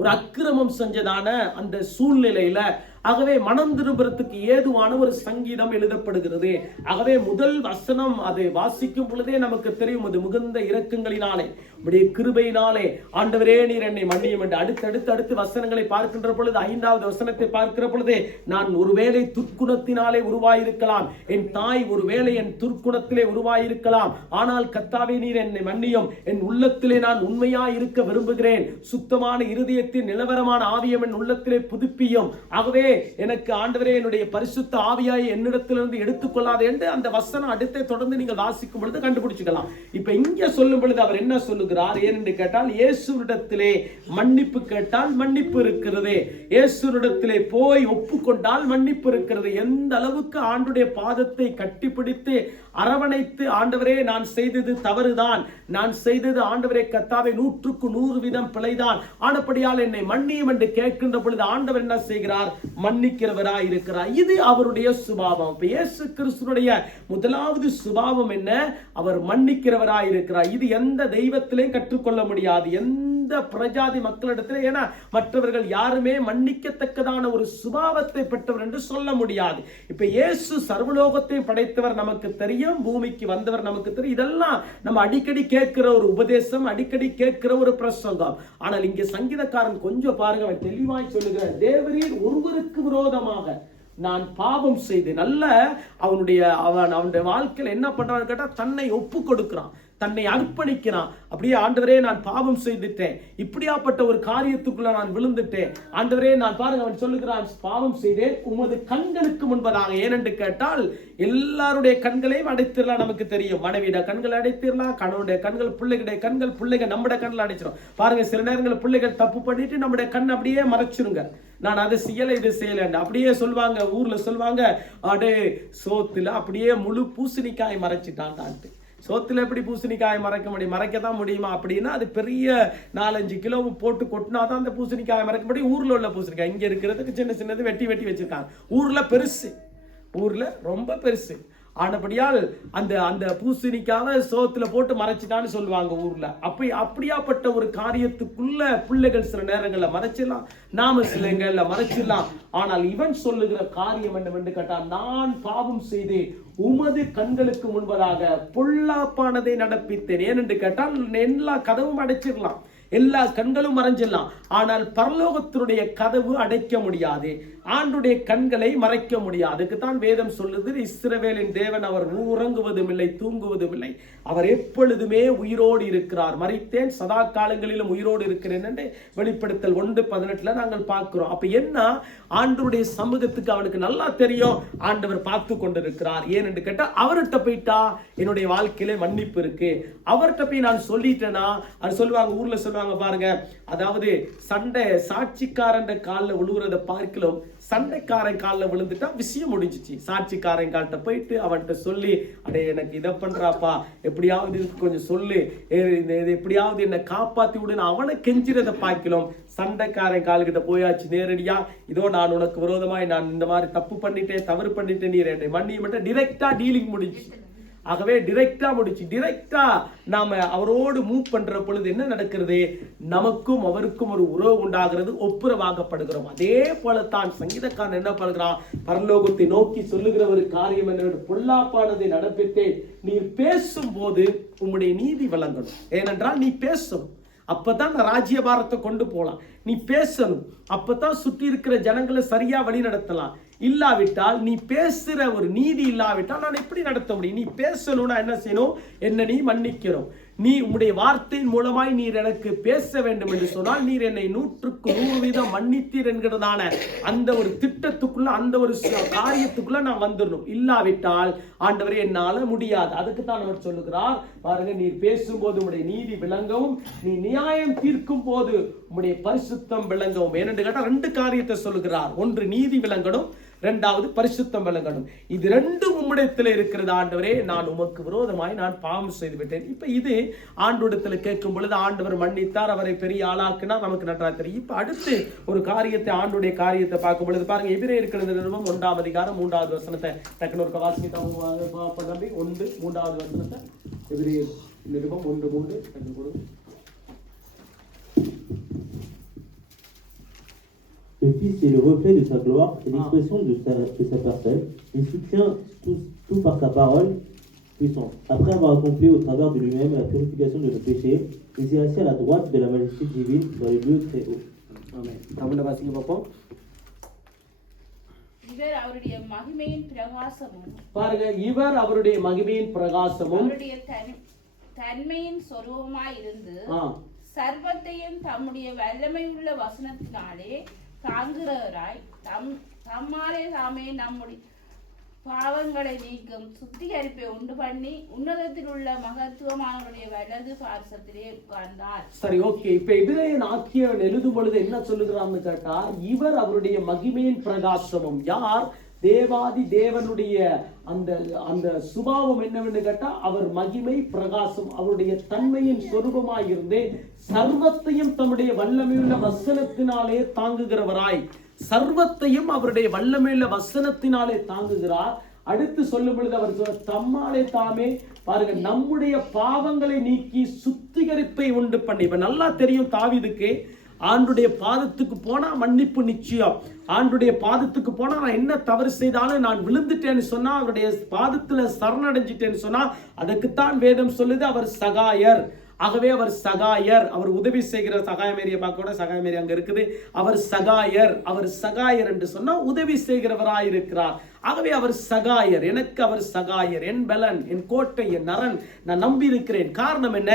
ஒரு அக்கிரமம் செஞ்சதான அந்த சூழ்நிலையில, ஆகவே மனம் திரும்புறதுக்கு ஏதுவான ஒரு சங்கீதம் எழுதப்படுகிறது. ஆகவே முதல் வசனம் அதை வாசிக்கும் பொழுதே நமக்கு தெரியும், அது மிகுந்த இரக்கங்களினாலே உம்முடைய கிருபையினாலே ஆண்டவரே நீர் என்னை மன்னியும் என்று. அடுத்து வசனங்களை பார்க்கின்ற பொழுது 5வது வசனத்தை பார்க்கிற பொழுதே, நான் ஒருவேளை துர்க்குணத்தினாலே உருவாயிருக்கலாம், என் தாய் ஒருவேளை என் துர்க்குணத்திலே உருவாயிருக்கலாம், ஆனால் கர்த்தாவே நீர் என்னை மன்னியும், என் உள்ளத்திலே நான் உண்மையாய் இருக்க விரும்புகிறேன், சுத்தமான இருதயத்தின் நிலவரமான ஆவியம் என் உள்ளத்திலே புதுப்பியும், ஆகவே எனக்கு ஆண்டவரே என்னுடைய பரிசுத்த ஆவியாய் என்னிடத்திலிருந்து எடுத்துக்கொள்ளாது என்று அந்த வசனம் அடுத்த தொடர்ந்து நீங்கள் வாசிக்கும் பொழுது கண்டுபிடிச்சுக்கலாம். இப்ப இங்க சொல்லும் பொழுது அவர் என்ன சொல்லுகிறார்? ஏனென்று கேட்டால், இயேசுவிடத்திலே மன்னிப்பு கேட்டால் மன்னிப்பு இருக்கிறது, இயேசுவிடத்திலே போய் ஒப்புக்கொண்டால் மன்னிப்பு இருக்கிறது. எந்த அளவுக்கு ஆண்டுடைய பாதத்தை கட்டிப்பிடித்து அரவணைத்து, ஆண்டவரே நான் செய்தது தவறுதான், நான் செய்தது ஆண்டவரே கர்த்தாவே 100க்கு 100 வீதம் பிழைதான், ஆனபடியால் என்னை மன்னியும் என்று கேட்கின்ற பொழுது ஆண்டவர் என்ன செய்கிறார்? மன்னிக்கிறவராய் இருக்கிறார். இது அவருடைய சுபாவம். இப்ப இயேசு கிறிஸ்துவினுடைய முதலாவது சுபாவம் என்ன? அவர் மன்னிக்கிறவராய் இருக்கிறார். இது எந்த தெய்வத்திலையும் கற்றுக்கொள்ள முடியாது, எந்த எந்த பிரஜாதி மக்களிடத்தில். ஏன்னா மற்றவர்கள் யாருமே மன்னிக்கத்தக்கதான ஒரு சுபாவத்தை பெற்றவர் என்று சொல்ல முடியாது. இப்ப இயேசு சர்வலோகத்தையும் படைத்தவர் நமக்கு தெரியும், பூமிக்கு வந்தவர் நமக்கு தெரியும். இதெல்லாம் நம்ம அடிக்கடி கேட்கிற ஒரு உபதேசம், அடிக்கடி கேட்கிற ஒரு பிரசங்கம். ஆனால் இங்கே சங்கீதக்காரன் கொஞ்சம் பாருங்க, அவன் தெளிவாய் சொல்லுகிறார், தேவரீர் ஒருவருக்கு விரோதமாக நான் பாவம் செய்து. நல்ல அவனுடைய வாழ்க்கையில் என்ன பண்றான்னு கேட்டா, தன்னை ஒப்பு கொடுக்கிறான், தன்னை அர்ப்பணிக்கிறான். அப்படியே ஆண்டவரே நான் பாவம் செய்துட்டேன், இப்படியாப்பட்ட ஒரு காரியத்துக்குள்ள நான் விழுந்துட்டேன் ஆண்டவரே, நான் பாருங்க அவன் சொல்லுகிறான், பாவம் செய்தேன் உமது கண்களுக்கு முன்பதாக. ஏனென்று கேட்டால் எல்லாருடைய கண்களையும் அடைத்திடலாம். நமக்கு தெரியும், மனைவியோட கண்கள் அடைத்திடலாம், கணவனுடைய கண்கள், பிள்ளைகளுடைய கண்கள், பிள்ளைகள் நம்முடைய கண்கள் அடைச்சிடும். பாருங்க சில நேரங்களில் பிள்ளைகள் தப்பு பண்ணிட்டு நம்முடைய கண் அப்படியே மறைச்சிருங்க, நான் அதை செய்யலை இது செய்யலை அப்படியே சொல்லுவாங்க. ஊர்ல சொல்லுவாங்க, அடே சோத்துல அப்படியே முழு பூசணிக்காய் மறைச்சிட்டான்டான்ட்டு. சோத்துல எப்படி பூசணிக்காய் மறைக்க முடியும்? மறைக்கத்தான் முடியுமா? அப்படின்னா அது பெரிய 4-5 கிலோ போட்டு கொட்டினாதான் அந்த பூசணிக்காய் மறைக்க முடியும். ஊர்ல உள்ள பூசணிக்காய், இங்க இருக்கிறதுக்கு சின்ன சின்னது வெட்டி வெட்டி வச்சிருக்காங்க. ஊர்ல பெருசு, ஊர்ல ரொம்ப பெருசு. ஆனபடியால் அந்த அந்த பூசணிக்காக சோத்துல போட்டு மறைச்சிட்டான்னு சொல்லுவாங்க ஊர்ல. அப்படியாப்பட்ட ஒரு காரியத்துக்குள்ள பிள்ளைகள் சில நேரங்கள்ல மறைச்சிடலாம், நாம சிலங்கள்ல மறைச்சிடலாம். ஆனால் இவன் சொல்லுகிற காரியம் என்னவென்று கேட்டால், நான் பாவம் செய்து உமது கண்களுக்கு முன்பதாக பொல்லாப்பானதை நடப்பித்தேன். ஏனென்று கேட்டால் எல்லா கதவும் அடைச்சிடலாம், எல்லா கண்களும் மறைஞ்சிடலாம், ஆனால் பரலோகத்தினுடைய கதவு அடைக்க முடியாது, ஆண்டுடைய கண்களை மறைக்க முடியாது. அதுக்குத்தான் வேதம் சொல்லுது, இஸ்ரவேலின் தேவன் அவர் உறங்குவதும் இல்லை தூங்குவதும் இல்லை, அவர் எப்பொழுதுமே உயிரோடு இருக்கிறார். மரித்தேன் சதா காலங்களிலும் உயிரோடு இருக்கிறேன் என்று வெளிப்படுத்தல் 1:18 நாங்கள் பார்க்கிறோம். அப்ப என்ன, ஆண்டவருடைய சமூகத்துக்கு அவனுக்கு நல்லா தெரியும், ஆண்டவர் பார்த்து கொண்டிருக்கிறார். ஏனென்று கேட்டா, அவர்கிட்ட போயிட்டா என்னுடைய வாழ்க்கையில மன்னிப்பு இருக்கு, அவர்கிட்ட போய் நான் சொல்லிட்டேனா, அது சொல்லுவாங்க ஊர்ல சொல்லுவாங்க பாருங்க, அதாவது சண்டை சாட்சிக்காரன் காலில் விழுவுறத பார்க்கலாம், சண்டைக்காரன் காலில் விழுந்துட்டா விஷயம் முடிஞ்சிச்சு. சாட்சிக்காரன் கால்கிட்ட போயிட்டு அவன்கிட்ட சொல்லி, அடே எனக்கு இதை பண்றாப்பா, எப்படியாவது இதுக்கு கொஞ்சம் சொல்லு, எப்படியாவது என்னை காப்பாத்தி விடுன்னு அவனை கெஞ்சிறத பார்க்கலாம். சண்டைக்காரன் கால்கிட்ட போயாச்சு நேரடியா, இதோ நான் உனக்கு விரோதமாய் நான் இந்த மாதிரி தப்பு பண்ணிட்டேன், தவறு பண்ணிட்டேன், நீ ரெண்டு மண்ணி மட்டும் டிரெக்டா டீலிங் முடிச்சு. ஆகவே டிரெக்டா முடிச்சு, டிரெக்டா நாம அவரோடு மூவ் பண்ற பொழுது என்ன நடக்கிறது, நமக்கும் அவருக்கும் ஒரு உறவு உண்டாகிறது, ஒப்புரவாக்கப்படுகிறோம். அதே போலத்தான் சங்கீதக்காரன் என்ன பண்ணுகிறான், பரலோகத்தை நோக்கி சொல்லுகிற ஒரு காரியம் என்ன, பொல்லாப்பானதை நடப்பித்தே நீர் பேசும் போது உம்முடைய நீதி விளங்கணும். ஏனென்றால் நீ பேசணும், அப்பதான் ராஜ்யபாரத்தை கொண்டு போகலாம். நீ பேசணும், அப்பதான் சுற்றி இருக்கிற ஜனங்களை சரியா வழி நடத்தலாம். இல்லாவிட்டால், நீ பேசுற ஒரு நீதி இல்லாவிட்டால் நான் எப்படி நடத்த முடியும்? நீ பேசணும்னா என்ன செய்யணும், என்ன நீ மன்னிக்கிறோம், நீ உம்முடைய வார்த்தையின் மூலமாய் நீர் எனக்கு பேச வேண்டும் என்று சொன்னால், நீர் என்னை 100% மன்னித்தீர் என்கிறதான அந்த ஒரு திட்டத்துக்குள்ள, அந்த ஒரு காரியத்துக்குள்ள நான் வந்துடணும். இல்லாவிட்டால் ஆண்டவரே என்னால முடியாது. அதுக்கு தான் அவர் சொல்லுகிறார் பாருங்க, நீர் பேசும்போது உம்முடைய நீதி விளங்கவும், நீ நியாயம் தீர்க்கும் போது உம்முடைய பரிசுத்தம் விளங்கவும். ஏனென்று கேட்டால் 2 காரியத்தை சொல்லுகிறார், ஒன்று நீதி விளங்கணும், 2வது பரிசுத்தம் விளங்கணும். இது 2 உம்மிடத்தில் இருக்கிறது. ஆண்டவரே நான் உமக்கு விரோதமாய் நான் பாவம் செய்து விட்டேன். இப்ப இது ஆண்டவரிடத்தில் கேட்கும் பொழுது ஆண்டவர் மன்னித்தார், அவரை பெரிய ஆளாக்குனா நமக்கு நன்றா தெரியும். இப்ப அடுத்து ஒரு காரியத்தை, ஆண்டுடைய காரியத்தை பார்க்கும் பொழுது பாருங்க, எபிரேயர் நிருபம் 1ஆம் அதிகாரம் 3வது வசனத்தை டக்குனு ஒரு வாசிக்க 1:3வது வசனத்தை, எபிரேயர் நிருபம் 1:3 டக்குனு கொடுங்க. Le Fils est le reflet de sa gloire et l'expression de sa personne. Il soutient tout par sa parole puissante. Après avoir accompli au travers de lui-même la purification de nos péchés, il s'est assis à la droite de la majesté divine dans les lieux très hauts. Amen. தமிழ்ல வாசிங்க பாப்போம். இவர் அவருடைய மகிமையின் பிரகாசமும், பாருங்க, இவர் அவருடைய மகிமையின் பிரகாசமும், அவருடைய தன்மையின் சொரூபமாய் இருந்து சர்வத்தையும் தம்முடைய வல்லமை உள்ள வசனத்தினாலே தாங்குகிறவராய், தம்மாலே தாமே நம்முடைய பாவங்களை நீக்கும் சுத்திகரிப்பை உண்டு பண்ணி உன்னதத்தில் உள்ள மகத்துவமானவருடைய வலது பார்சத்திலே உட்கார்ந்தார். சரி, ஓகே. இப்ப எபிரேயன் ஆக்கியவன் எழுதும் பொழுது என்ன சொல்லுகிறான்னு கேட்டார், இவர் அவருடைய மகிமையின் பிரகாசமும். யார்? தேவாதி தேவனுடைய அந்த அந்த சுபாவம் என்னவென்று கேட்டா, அவர் மகிமை பிரகாசம், அவருடைய தன்மையின் சொரூபமாய் இருந்து சர்வத்தையும் தம்முடைய வல்லமையுள்ள வசனத்தினாலே தாங்குகிறவராய், சர்வத்தையும் அவருடைய வல்லமையுள்ள வசனத்தினாலே தாங்குகிறார். அடுத்து சொல்லும் பொழுது அவர் சொல்ற தம்மாலே தாமே பாருங்க நம்முடைய பாவங்களை நீக்கி சுத்திகரிப்பை உண்டு பண்ணி. இப்ப நல்லா தெரியும் தாவீதுக்கு, ஆண்டுடைய பாதத்துக்கு போனா மன்னிப்பு நிச்சயம். ஆண்டுடைய பாதத்துக்கு போனா நான் என்ன தவறு செய்தாலும் நான் விழுந்துட்டேன்னு சொன்னா, அவருடைய பாதத்துல சரணடைஞ்சிட்டேன்னு சொன்னா, அதுக்குத்தான் வேதம் சொல்லுது அவர் சகாயர். ஆகவே அவர் சகாயர், அவர் உதவி செய்கிற சகாயமேரியை பார்க்க சகாயமேரி அங்க இருக்குது. அவர் சகாயர், அவர் சகாயர் என்று சொன்னா உதவி செய்கிறவராயிருக்கிறார். ஆகவே அவர் சகாயர், எனக்கு அவர் சகாயர், என் பலன், என் கோட்டை, என் நரன், நான் நம்பி இருக்கிறேன். காரணம் என்ன?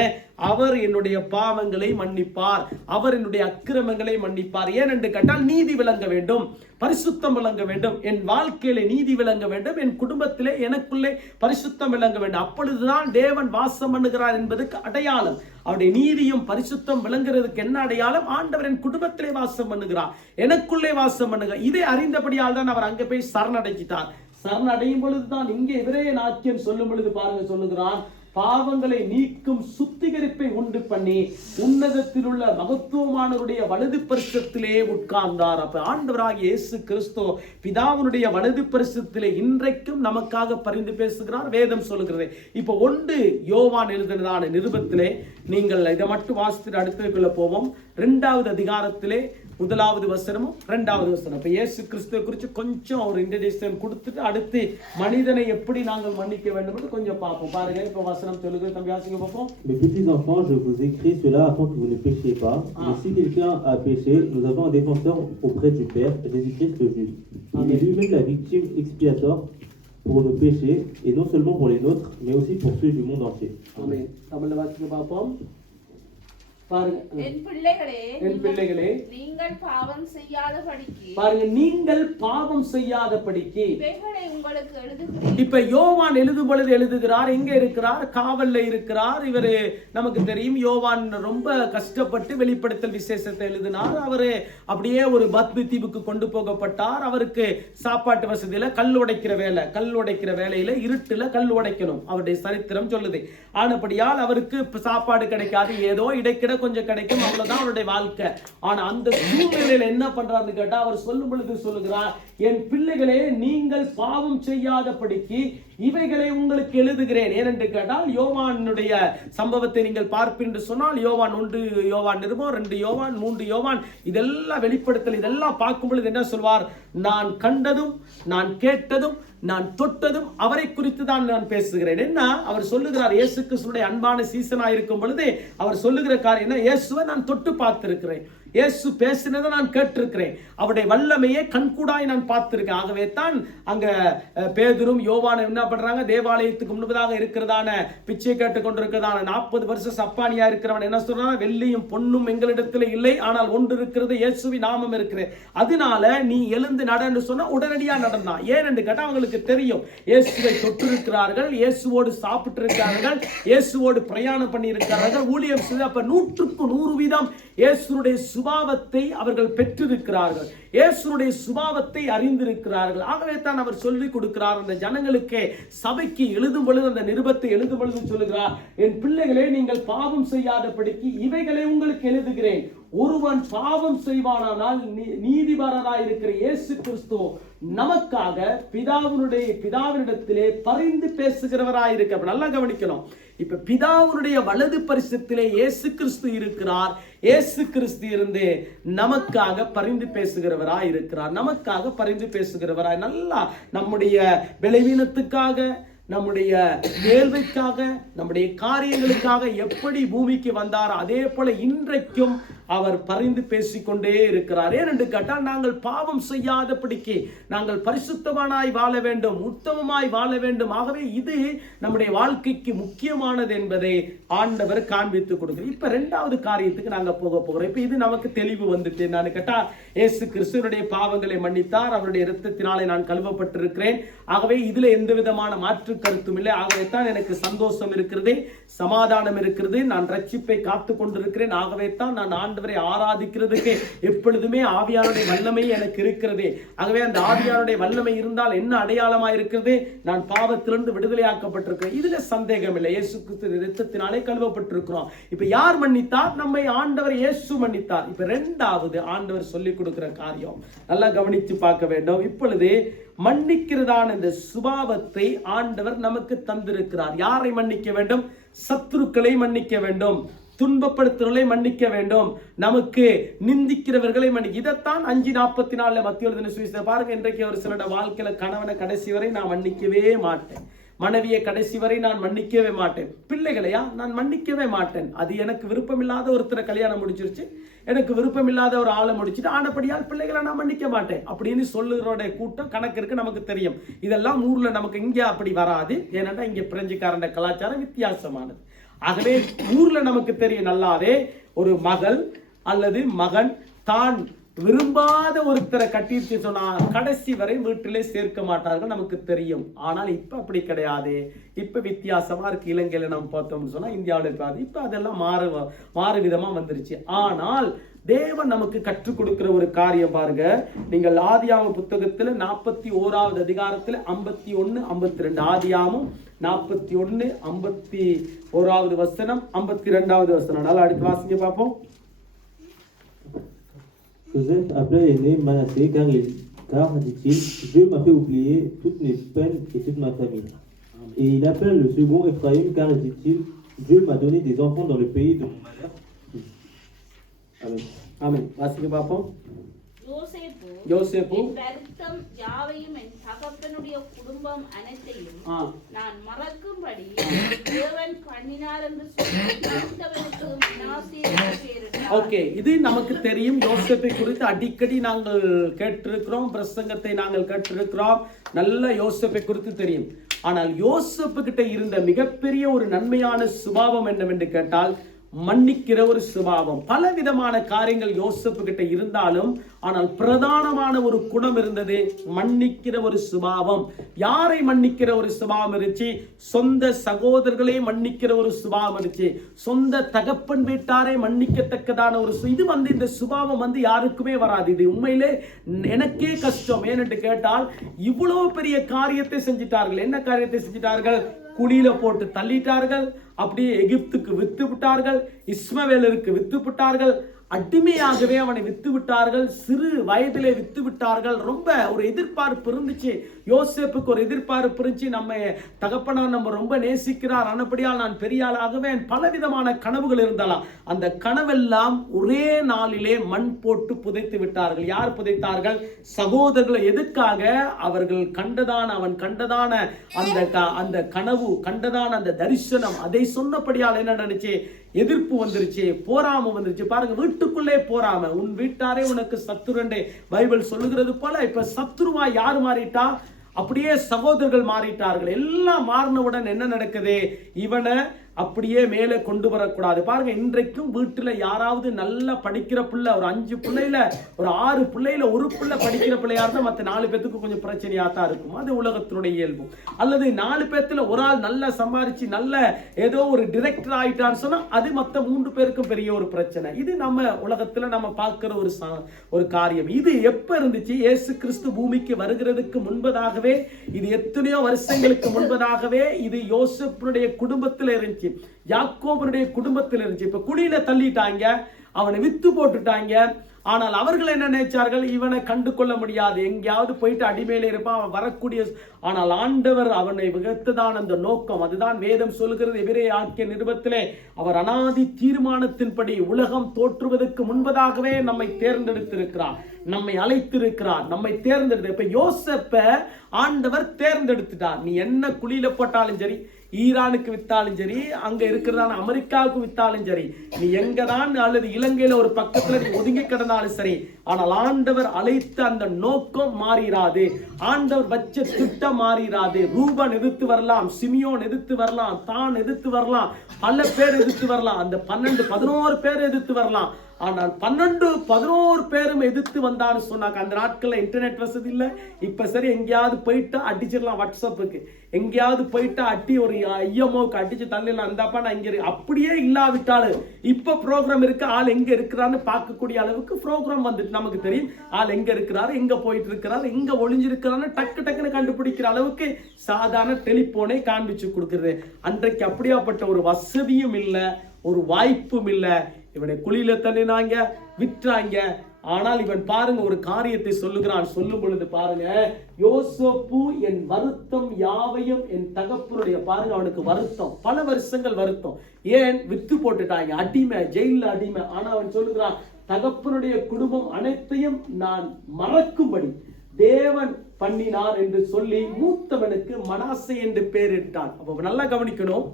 அவர் என்னுடைய பாவங்களை மன்னிப்பார், அவர் என்னுடைய அக்கிரமங்களை மன்னிப்பார். ஏனென்று கேட்டால் நீதி விளங்க வேண்டும், பரிசுத்தம் விளங்க வேண்டும், என் வாழ்க்கையிலே நீதி விளங்க வேண்டும், என் குடும்பத்திலே எனக்குள்ளே பரிசுத்தம் விளங்க வேண்டும். அப்பொழுதுதான் தேவன் வாசம் பண்ணுகிறார் என்பதற்கு அடையாளம். அவருடைய நீதியும் பரிசுத்தம் விளங்குறதுக்கு என்ன அடையாளம்? ஆண்டவர் என் குடும்பத்திலே வாசம் பண்ணுகிறார், எனக்குள்ளே வாசம் பண்ணுகிறார். இதை அறிந்தபடியால் தான் அவர் அங்கே போய் சரணடைஞ்சிட்டார். சரணடையும் பொழுதுதான் இங்கே எபிரேய நாக்கியம் சொல்லும் பொழுது பாருங்க சொல்லுகிறான், பாவங்களை நீக்கும் சுத்திகரிப்பை உண்டு பண்ணி உன்னதத்தில் உள்ள மகத்துவமானவருடைய வலது பரிசுத்திலே உட்கார்ந்தார். அப்ப ஆண்டவராகிய இயேசு கிறிஸ்து பிதாவினுடைய வலது பரிசுத்திலே இன்றைக்கும் நமக்காக பரிந்து பேசுகிறார். வேதம் சொல்லுகிறது. இப்ப 1 யோவான் எழுதினதான நிருபத்திலே நீங்கள் இதை மட்டும் வாசித்து அடுத்ததுக்குள்ள போவோம். 2வது அதிகாரத்திலே 1வது வசனமும் 2வது வசனம். இப்ப இயேசு கிறிஸ்துவை குறித்து கொஞ்சம் ஒரு இன்ட்ரோடக்ஷன் கொடுத்துட்டு அடுத்து மனிதனை எப்படி நாங்கள் மன்னிக்க வேண்டும் என்று கொஞ்சம் பார்ப்போம். பாருங்க இப்ப வசனம் சொல்லுங்க, தம்பி வாசிங்க பார்ப்போம். Mes petits enfants, je vous écris cela afin que vous ne péchiez pas. Mais si quelqu'un a péché, nous avons un défenseur auprès du Père, Jésus-Christ le juste. Il est lui-même la victime expiatoire pour nos péchés, et non seulement pour les nôtres, mais aussi pour ceux du monde entier. ஆமென். தமிழ்ல வாசிங்க பார்ப்போம். பாருங்க, என் பிள்ளைகளே, நீங்கள் பாவம் செய்யாதபடிக்கு, பாருங்க, நீங்கள் பாவம் செய்யாதபடிக்கு இவைகளை உங்களுக்கு எழுதுகிறேன். இப்ப யோவான் எழுதும் பொழுது எழுதுகிறார். எங்க இருக்கிறார்? காவல்ல இருக்கிறார். இவரு நமக்கு தெரியும், யோவான் ரொம்ப கஷ்டப்பட்டு வெளிப்படுத்தல் விசேஷத்தை எழுதினார். அவரு அப்படியே ஒரு பத்மி தீவுக்கு கொண்டு போகப்பட்டார். அவருக்கு சாப்பாட்டு வசதியில கல் உடைக்கிற வேலையில இருட்டுல கல் உடைக்கணும், அவருடைய சரித்திரம் சொல்லுது. ஆனபடியால் அவருக்கு சாப்பாடு கிடைக்காது, ஏதோ இடைக்கிட கொஞ்சம் கிடைக்கும், அவ்வளவுதான் அவருடைய வாழ்க்கை. ஆனா அந்த சூழ்நிலையில என்ன பண்றாருன்னு கேட்டா, அவர் சொல்லும் பொழுது சொல்லுகிறார், என் பிள்ளைகளே, நீங்கள் பாவம் செய்யாதபடிக்கு இவைகளை உங்களுக்கு எழுதுகிறேன். ஏனென்று கேட்டால் யோவானுடைய சம்பவத்தை நீங்கள் பார்ப்பீர்கள் என்று சொன்னால், யோவான் 1 யோவான் நிருபம், 2 யோவான், 3 யோவான், இதெல்லாம் வெளிப்படுத்தல், இதெல்லாம் பார்க்கும் பொழுது என்ன சொல்வார்? நான் கண்டதும், நான் கேட்டதும், நான் தொட்டதும் அவரை குறித்து தான் நான் பேசுகிறேன். என்ன அவர் சொல்லுகிறார்? இயேசு கிறிஸ்துவினுடைய அன்பான சீசனா இருக்கும் பொழுது அவர் சொல்லுகிற காரியம் என்ன? இயேசுவை நான் தொட்டு பார்த்திருக்கிறேன், இயேசு பேசினதை நான் கேட்டிருக்கிறேன், அவருடைய வல்லமையை கண்கூடாய் நான் பார்த்திருக்கேன். ஆகவே தான் அங்க பேதுரும் யோவானும் என்ன பண்றாங்க? தேவாலயத்துக்கு முன்பதாக இருக்கிறதான பிச்சை கேட்டுக் கொண்டிருக்கிறதான 40 வருஷம் சப்பானியா இருக்கிறவன் என்ன சொல்றான்? வெள்ளியும் பொன்னும் எங்களிடத்தில் இல்லை, ஆனால் ஒன்று இருக்கிறது, இயேசுவின் நாமம் இருக்கிறது, அதனால நீ எழுந்து நடன்னு சொன்னா உடனடியா நடந்தான். ஏன் என்று கேட்டா அவங்களுக்கு தெரியும், இயேசுவை தொட்டிருக்கிறார்கள், இயேசுவோடு சாப்பிட்டு இருக்கிறார்கள், இயேசுவோடு பிரயாணம் பண்ணி இருக்கிறார்கள், ஊழியம் செய்து. அப்ப 100க்கு 100% இயேசுடைய சுபாவத்தை அவர்கள் பெற்றிருக்கிறார்கள், இயேசுடைய சுபாவத்தை அறிந்திருக்கிறார்கள். ஆகவே தான் அவர் சொல்லிக் கொடுக்கிறார் அந்த ஜனங்களுக்கு. சபைக்கு எழுதும் பொழுது, அந்த நிருபத்தை எழுதும் பொழுது சொல்லுகிறார், என் பிள்ளைகளே, நீங்கள் பாவம் செய்யாதபடிக்கு இவைகளை உங்களுக்கு எழுதுகிறேன். ஒருவன் பாவம் செய்வானானால் நீதிபரராய் இருக்கிற இயேசு கிறிஸ்து நமக்காக பிதாவினிடத்திலே பரிந்து பேசுகிறவராய் இருக்க. நல்லா கவனிக்கணும். இப்ப பிதாவுடைய வலது பரிசுத்திலே இயேசு கிறிஸ்து இருக்கிறார். இயேசு கிறிஸ்து இருந்து நமக்காக பரிந்து பேசுகிறவராய் இருக்கிறார், நமக்காக பரிந்து பேசுகிறவராய். நல்லா நம்முடைய பலவீனத்துக்காக, நம்முடைய கேள்விக்காக, நம்முடைய காரியங்களுக்காக எப்படி பூமிக்கு வந்தார், அதே போல இன்றைக்கும் அவர் பரிந்து பேசிக்கொண்டே இருக்கிறார். ஏனென்று கேட்டால், நாங்கள் பாவம் செய்யாதபடிக்கு நாங்கள் பரிசுத்தமானாய் வாழ வேண்டும், உத்தமமாய் வாழ வேண்டும். ஆகவே இது நம்முடைய வாழ்க்கைக்கு முக்கியமானது என்பதை ஆண்டவர் காண்பித்து கொடுக்கிறார். இப்ப 2வது காரியத்துக்கு நாங்க போகிறோம். இப்ப இது நமக்கு தெளிவு வந்துட்டு நான் கேட்டா, இயேசு கிறிஸ்துவினுடைய பாவங்களை மன்னித்தார், அவருடைய இரத்தத்தினாலே நான் கழுவப்பட்டிருக்கிறேன். ஆகவே இதுல எந்த விதமான மாற்று கருத்தும் இல்லை. ஆகவே தான் எனக்கு சந்தோஷம் இருக்கிறது, சமாதானம் இருக்கிறது, நான் ரட்சிப்பை காத்து கொண்டிருக்கிறேன். ஆகவே தான் நான் ஆண்டவரை ஆராதிக்கிறதுக்கு எப்பொழுதுமே ஆவியானுடைய வல்லமை எனக்கு இருக்கிறது. ஆகவே அந்த ஆவியானுடைய வல்லமை இருந்தால் என்ன அடையாளமா இருக்கிறது? நான் பாவத்திலிருந்து விடுதலையாக்கப்பட்டிருக்கிறேன். இதுல சந்தேகம் இல்லை. இயேசு கிறிஸ்து இரத்தத்தினாலே கழுவப்பட்டிருக்கிறோம். இப்ப யார் மன்னித்தார்? நம்மை ஆண்டவர் இயேசு மன்னித்தார். இப்ப இரண்டாவது ஆண்டவர் சொல்லிக் கொடுக்கிற காரியம் நல்லா கவனித்து பார்க்க வேண்டும். இப்பொழுது மன்னிக்கிறதான இந்த சுபாவத்தை ஆண்டவர் நமக்கு தந்திருக்கிறார். யாரை மன்னிக்க வேண்டும்? சத்துருக்களை மன்னிக்க வேண்டும், துன்பப்படுத்துறவர்களை மன்னிக்க வேண்டும், நமக்கு நிந்திக்கிறவர்களை மன்னிக்க. இதைத்தான் 5:44 மத்திய எழுதின சுவிசேஷம் பாருங்க. இன்றைக்கு ஒரு சிலருடைய வாழ்க்கையில கணவனை கடைசி வரை நான் மன்னிக்கவே மாட்டேன், மனைவியை கடைசி வரை நான் மன்னிக்கவே மாட்டேன், பிள்ளைகளையா நான் மன்னிக்கவே மாட்டேன். அது எனக்கு விருப்பமில்லாத ஒருத்தரை கல்யாணம் முடிச்சிருச்சு, எனக்கு விருப்பமில்லாத ஒரு ஆளை முடிச்சுட்டு ஆனபடியால் பிள்ளைகளை நான் மன்னிக்க மாட்டேன் அப்படின்னு சொல்லுறோட கூட்டம் கணக்கு இருக்கு, நமக்கு தெரியும். இதெல்லாம் ஊர்ல நமக்கு இங்க அப்படி வராது. ஏன்னா இங்க பிரெஞ்சுக்காரண்ட கலாச்சாரம் வித்தியாசமானது. ஆகவே ஊர்ல நமக்கு தெரியும் நல்லாவே, ஒரு மகள் அல்லது மகன் தான் விரும்பாத ஒருத்தரை கட்டிட்டு சொன்னா கடைசி வரை வீட்டிலே சேர்க்க மாட்டார்கள், நமக்கு தெரியும். ஆனால் இப்ப அப்படி கிடையாது. இப்ப வித்தியாசமா இருக்கு. இலங்கையில நம்ம பார்த்தோம்னு சொன்னா இந்தியாவில பார்த்து இப்ப அதெல்லாம் மாறு விதமா வந்துருச்சு. ஆனால் தேவன் நமக்கு கற்றுக் கொடுக்கிற ஒரு காரியம் பாருங்க. நீங்கள் ஆதியாகம புத்தகத்துல 41வது அதிகாரத்துல 51, 52, ஆதியாகமம் 41, 51வது வசனம், 52வது வசனம். நல்லா அடுத்து வாசிங்க பார்ப்போம். Joseph appela l'aîné Manassé car, dit-il, Dieu m'a fait oublier toutes mes peines et toute ma famille. Et il appela le second Ephraïm car, dit-il, Dieu m'a donné des enfants dans le pays de mon malheur. Amen. Amen. வாசிங்க பார்ப்போம். யோசேப்பு வருத்தம் யாவையும் என் தகப்பனுடைய குடும்பம் அனைத்தையும் நான் மறக்கும்படி தேவன் பண்ணினார் என்று சொல்லி. ஓகே, இது நமக்கு தெரியும். யோசேப்பை குறித்து அடிக்கடி நாங்கள் கேட்டிருக்கிறோம், பிரசங்கத்தை நாங்கள் கேட்டிருக்கிறோம். நல்ல யோசேப்பை குறித்து தெரியும். ஆனால் யோசேப்பு கிட்ட இருந்த மிகப்பெரிய ஒரு நன்மையான சுபாவம் என்னவென்று கேட்டால் மன்னிக்கிற ஒரு சுபாவம். பல விதமான காரியங்கள் யோசேப்பு கிட்ட இருந்தாலும் ஆனால் பிரதானமான ஒரு குணம் இருந்தது, மன்னிக்கிற ஒரு சுபாவம். யாரை மன்னிக்கிற ஒரு சுபாவம் இருந்துச்சு? சொந்த சகோதரர்களே மன்னிக்கிற ஒரு சுபாவம் இருந்துச்சு. சொந்த தகப்பன் வீட்டாரை மன்னிக்கத்தக்கதான ஒரு இது இந்த சுபாவம் யாருக்குமே வராது. இது உண்மையிலே எனக்கே கஷ்டம். ஏனென்று கேட்டால் இவ்வளவு பெரிய காரியத்தை செஞ்சிட்டார்கள். என்ன காரியத்தை செஞ்சிட்டார்கள்? குழியில போட்டு தள்ளிட்டார்கள், அப்படியே எகிப்துக்கு வித்து விட்டார்கள், இஸ்மவேலருக்கு வித்து விட்டார்கள், அடிமையாகவே அவனை வித்து விட்டார்கள், சிறு வயதிலே வித்து விட்டார்கள். ரொம்ப ஒரு எதிர்பார்ப்பு இருந்துச்சு. யோசேப்புக்கு ஒரு எதிர்பார்ப்பு இருந்துச்சு, நம்ம தகப்பனார் நம்ம ரொம்ப நேசிக்கிறார், ஆனபடியால் நான் பெரிய ஆளாகுவேன். பலவிதமான கனவுகள் இருந்தாலும் அந்த கனவெல்லாம் ஒரே நாளிலே மண் போட்டு புதைத்து விட்டார்கள். யார் புதைத்தார்கள்? சகோதரர்கள். எதுக்காக? அவர்கள் அவன் கண்டதான அந்த கனவு, கண்டதான அந்த தரிசனம், அதை சொன்னபடியால் என்ன நினைச்சு எதிர்ப்பு வந்துருச்சு, போராம வந்துருச்சு. பாருங்க, வீட்டுக்குள்ளே போராம, உன் வீட்டாரே உனக்கு சத்துருண்டே பைபிள் சொல்லுகிறது போல. இப்ப சத்துருவா யார் மாறிட்டா? அப்படியே சகோதரர்கள் மாறிட்டார்கள். எல்லாம் மாறினவுடன் என்ன நடக்குது? இவனை அப்படியே மேலே கொண்டு வரக்கூடாது. பாருங்க, இன்றைக்கும் வீட்டுல யாராவது நல்லா படிக்கிற பிள்ளை, ஒரு 5 பிள்ளையில ஒரு 6 பிள்ளையில ஒரு பிள்ளை படிக்கிற பிள்ளையா இருந்தா மற்ற 4 பேத்துக்கு கொஞ்சம் பிரச்சனையா தான் இருக்கும். அது உலகத்தினுடைய இயல்பு. அல்லது 4 பேத்துல ஒரு ஆள் நல்லா சம்பாரிச்சு நல்ல ஏதோ ஒரு டிரெக்டர் ஆயிட்டான்னு சொன்னா அது மற்ற 3 பேருக்கும் பெரிய ஒரு பிரச்சனை. இது நம்ம உலகத்துல நம்ம பார்க்கிற ஒரு காரியம். இது எப்ப இருந்துச்சு? இயேசு கிறிஸ்து பூமிக்கு வருகிறதுக்கு முன்பதாகவே, இது எத்தனையோ வருஷங்களுக்கு முன்பதாகவே இது யோசேப்புடைய குடும்பத்தில் இருந்துச்சு, யாக்கோபுடைய குடும்பத்தில் இருந்துச்சு. இப்ப குழியில தள்ளிட்டாங்க, அவனை வித்து போட்டுட்டாங்க. ஆனால் அவர்கள் என்ன நினைச்சார்கள்? இவனை கண்டு கொள்ள முடியாது, எங்கேயாவது போயிட்டு அடிமையில இருப்பான், அவன் வரக்கூடிய. ஆனால் ஆண்டவர் அவனை விகத்ததான் அந்த நோக்கம். அதுதான் வேதம் சொல்கிறது. எபிரேய ஆக்கிய நிருபத்திலே அவர் அனாதி தீர்மானத்தின்படி உலகம் தோற்றுவதற்கு முன்பதாகவே நம்மை தேர்ந்தெடுத்திருக்கிறார், நம்மை அழைத்திருக்கிறார், நம்மை தேர்ந்தெடுத்து. இப்ப யோசேப்பை ஆண்டவர் தேர்ந்தெடுத்துட்டார். நீ என்ன குழியில போட்டாலும் சரி, ஈரானுக்கு வித்தாலும் சரி, அங்க இருக்கிறதான அமெரிக்காவுக்கு வித்தாலும் சரி, நீ எங்கதான் அல்லது இலங்கையில ஒரு பக்கத்துல நீ ஒதுங்கி கிடந்தாலும் சரி, ஆனால் ஆண்டவர் அழைத்த அந்த நோக்கம் மாறிராது, ஆண்டவர் வச்ச திட்டம் மாறிராது. ரூபன் எதிர்த்து வரலாம், சிமியோன் எதிர்த்து வரலாம், தான் எதிர்த்து வரலாம், பல பேர் எதிர்த்து வரலாம், அந்த 12-11 பேர் எதிர்த்து வரலாம். ஆனால் 11 பேரும் எதிர்த்து வந்தான்னு சொன்னாங்க. அந்த நாட்கள்ல இன்டர்நெட் வசதி இல்ல. இப்ப சரி எங்கேயாவது போயிட்டு அடிச்சிடலாம், வாட்ஸ்அப்புக்கு எங்கேயாவது போயிட்டு அட்டி ஒரு ஐஎம்ஓக்கு அடிச்சு தள்ளிடலாம். அந்தாப்பா நான் இங்க அப்படியே இல்லாவிட்டாலும் இப்ப ப்ரோக்ராம் இருக்கு, ஆள் எங்க இருக்கிறான்னு பார்க்கக்கூடிய அளவுக்கு ப்ரோக்ராம் வந்துட்டு நமக்கு தெரியும். ஆள் எங்க இருக்கிறாரு, எங்க போயிட்டு இருக்கிறாரு, எங்க ஒளிஞ்சிருக்கிறான்னு டக்குன்னு கண்டுபிடிக்கிற அளவுக்கு சாதாரண டெலிபோனை காண்பிச்சு கொடுக்கிறது. அன்றைக்கு அப்படியாப்பட்ட ஒரு வசதியும் இல்ல, ஒரு வாய்ப்பும் இல்ல. இவனை குழியில தள்ளினாங்க, விற்றாங்க. ஆனால் இவன் பாருங்க ஒரு காரியத்தை சொல்லுகிறான். சொல்லும் பொழுது பாருங்க, யோசேப்பு என் வருத்தம் யாவையும் என் தகப்பனுடைய, பாருங்க அவனுக்கு வருத்தம், பல வருஷங்கள் வருத்தம். ஏன்? வித்து போட்டுட்டாங்க, அடிமை, ஜெயில அடிமை. ஆனா அவன் சொல்லுகிறான், தகப்பனுடைய குடும்பம் அனைத்தையும் நான் மறக்கும்படி தேவன் பண்ணினார் என்று சொல்லி மூத்தவனுக்கு மனாசே என்று பெயரிட்டான். அப்ப நல்லா கவனிக்கணும்,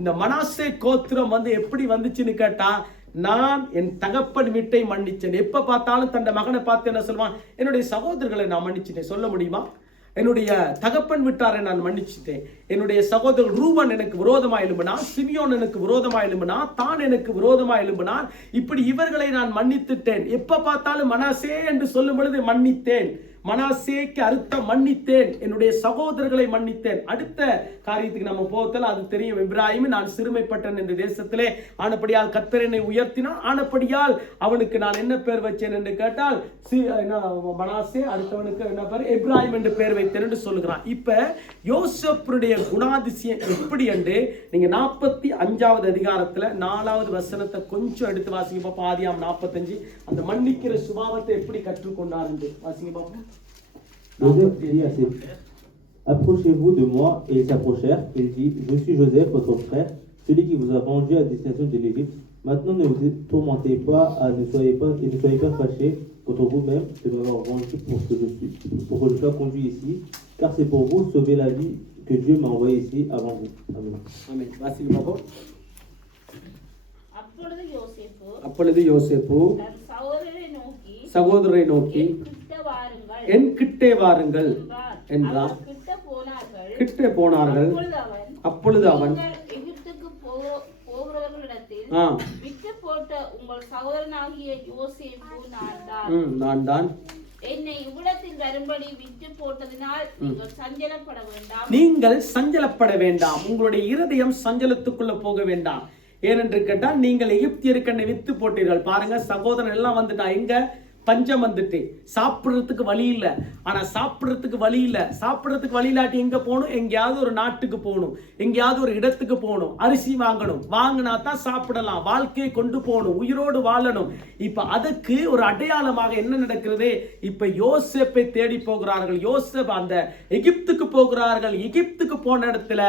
இந்த மனாசே கோத்திரம் எப்படி வந்துச்சுன்னு கேட்டா, நான் என் தகப்பன் வீட்டை மன்னிச்சேன். எப்ப பார்த்தாலும் தன் மகனை பார்த்து என்ன சொல்லுவான், என்னுடைய சகோதரர்களை நான் மன்னிச்சிட்டேன். சொல்ல முடியுமா? என்னுடைய தகப்பன் விட்டாரை நான் மன்னிச்சிட்டேன். என்னுடைய சகோதரர் ரூபன் எனக்கு விரோதமா எழும்பினான், சிமியோன் எனக்கு விரோதமா எழும்பினான், தான் எனக்கு விரோதமா எழும்பினான். இப்படி இவர்களை நான் மன்னித்துட்டேன். எப்ப பார்த்தாலும் மனாசே என்று சொல்லும் பொழுது மன்னித்தேன். மனாசேக்கு அர்த்தம் மன்னித்தேன், என்னுடைய சகோதரர்களை மன்னித்தேன். அடுத்த காரியத்துக்கு நம்ம போகல, அது தெரியும். இப்ராஹிம் நான் சிறுமைப்பட்டேன் இந்த தேசத்திலே, ஆனபடியால் கர்த்தர் என்னை உயர்த்தினான், ஆனபடியால் அவனுக்கு நான் என்ன பேர் வச்சேன் என்று கேட்டால் மனாசே, அடுத்தவனுக்கு என்ன பேர்? இப்ராஹிம் என்று பேர் வைத்தேன் என்று சொல்லுகிறான். இப்ப யோசேப்புடைய குணாதிசயம் எப்படி என்று நீங்க 45வது அதிகாரத்துல 4வது வசனத்தை கொஞ்சம் எடுத்து வாசிங்க பாப்பா. ஆதியாம் 45 அந்த மன்னிக்கிற சுபாவத்தை எப்படி கற்றுக்கொண்டார் என்று வாசிங்க பாப்பா. Joseph dit à ses frères, approchez-vous de moi, et ils s'approchèrent. Il dit, je suis Joseph, votre frère, celui qui vous a vendu à destination de l'Égypte. Maintenant ne vous tourmentez pas, ne soyez pas fâchés contre vous-même de m'avoir vendu pour que je sois conduit ici, car c'est pour vous sauver la vie que Dieu m'a envoyé ici avant vous. Amen. Amen. வாசிங்க பாப்பா. அப்பொழுது யோசேப்பு சகோதரரை நோக்கி என் கிட்டே வாருங்கள் என்றார். கிட்டே போனார்கள். அப்பொழுது அவன் எகிப்துக்கு போகிறவர்களிடத்தில் விற்று போட்ட உங்கள் சகோதரனாகிய யோசேப்பு நான் தான். என்னை இவ்விடத்தில் வரும்படி விற்று போட்டதினால் நீங்கள் சஞ்சலப்பட வேண்டாம். உங்களுடைய இருதயம் சஞ்சலத்துக்குள்ள போக வேண்டாம். ஏனென்று கேட்டால், நீங்கள் எகிப்தியருக்கு வித்து போட்டீர்கள். பாருங்க, சகோதரன் எல்லாம் வந்துட்டா, எங்க பஞ்சம் வந்துட்டு, சாப்பிடுறதுக்கு வழி இல்லை. ஆனா சாப்பிடுறதுக்கு வழி இல்லாட்டி எங்க போகணும்? எங்கேயாவது ஒரு நாட்டுக்கு போகணும், எங்கேயாவது ஒரு இடத்துக்கு போகணும், அரிசி வாங்கணும். வாங்கினா தான் சாப்பிடலாம், வாழ்க்கையை கொண்டு போகணும், உயிரோடு வாழணும். இப்ப அதுக்கு ஒரு அடையாளமாக என்ன நடக்கிறது? இப்ப யோசேப்பை தேடி போகிறார்கள். யோசேப் அந்த எகிப்துக்கு போகிறார்கள். எகிப்துக்கு போன இடத்துல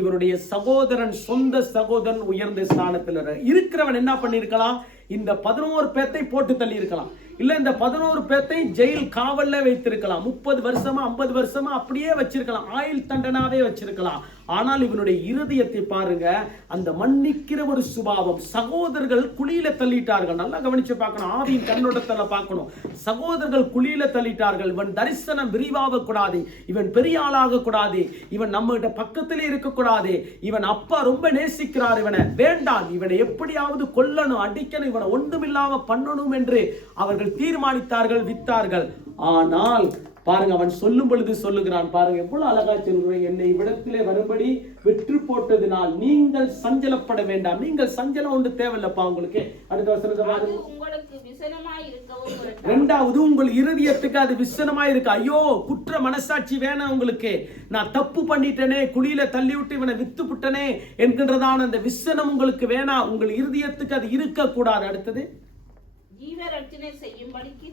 இவருடைய சகோதரன், சொந்த சகோதரன் உயர்ந்த ஸ்தானத்தில் இருக்கிறவன் என்ன பண்ணிருக்கலாம்? இந்த 11 பேத்தை போட்டு தள்ளி இருக்கலாம். இல்ல இந்த 11 பேத்தை ஜெயில் காவல்ல வைத்திருக்கலாம். 30 வருஷமா 50 வருஷமா அப்படியே வச்சிருக்கலாம், ஆயுள் தண்டனாவே வச்சிருக்கலாம். ஆனால் இவனுடைய இருதயத்தை பாருங்க, அந்த மன்னிக்கிற ஒரு சுபாவம். சகோதரர்கள் குழியில தள்ளிட்டார்கள். நல்லா கவனிச்சு பார்க்கணும், ஆவியின் கண்ணோட்டத்துல பார்க்கணும். சகோதரர்கள் குழியில தள்ளிட்டார்கள். இவன் தரிசனம் விரிவாக கூடாது, இவன் பெரிய ஆளாக கூடாது, இவன் நம்ம கிட்ட பக்கத்திலே இருக்க கூடாது, இவன் அப்பா ரொம்ப நேசிக்கிறார், இவனை வேண்டாம், இவனை எப்படியாவது கொல்லணும், அடிக்கணும், இவனை ஒன்றுமில்லாம பண்ணணும் என்று அவர்கள் தீர்மானித்தார்கள், வித்தார்கள். ஆனால் பாருங்க, அவன் சொல்லும் பொழுது சொல்லுகிறான். பாருங்க எவ்வளவு அழகா சொல்கிறேன், என்னை இவ்விடத்திலே வரும்படி விற்று போட்டதினால் நீங்கள் சஞ்சலப்பட வேண்டாம். நீங்கள் சஞ்சலம் ஒன்று தேவையில்லப்பா உங்களுக்கு. அடுத்த வசனத்தை பாருங்க. இரண்டாவது, உங்கள் இருதயத்துக்கு அது விசனமா இருக்கு. ஐயோ, குற்ற மனசாட்சி வேணாம் உங்களுக்கு. நான் தப்பு பண்ணிட்டேனே, குழியில தள்ளி விட்டு இவனை வித்து விட்டனே என்கின்றதான அந்த விசனம் உங்களுக்கு வேணாம். உங்கள் இருதயத்துக்கு அது இருக்க கூடாது. அடுத்தது, ஜீவரட்சணை செய்யும்படிக்கு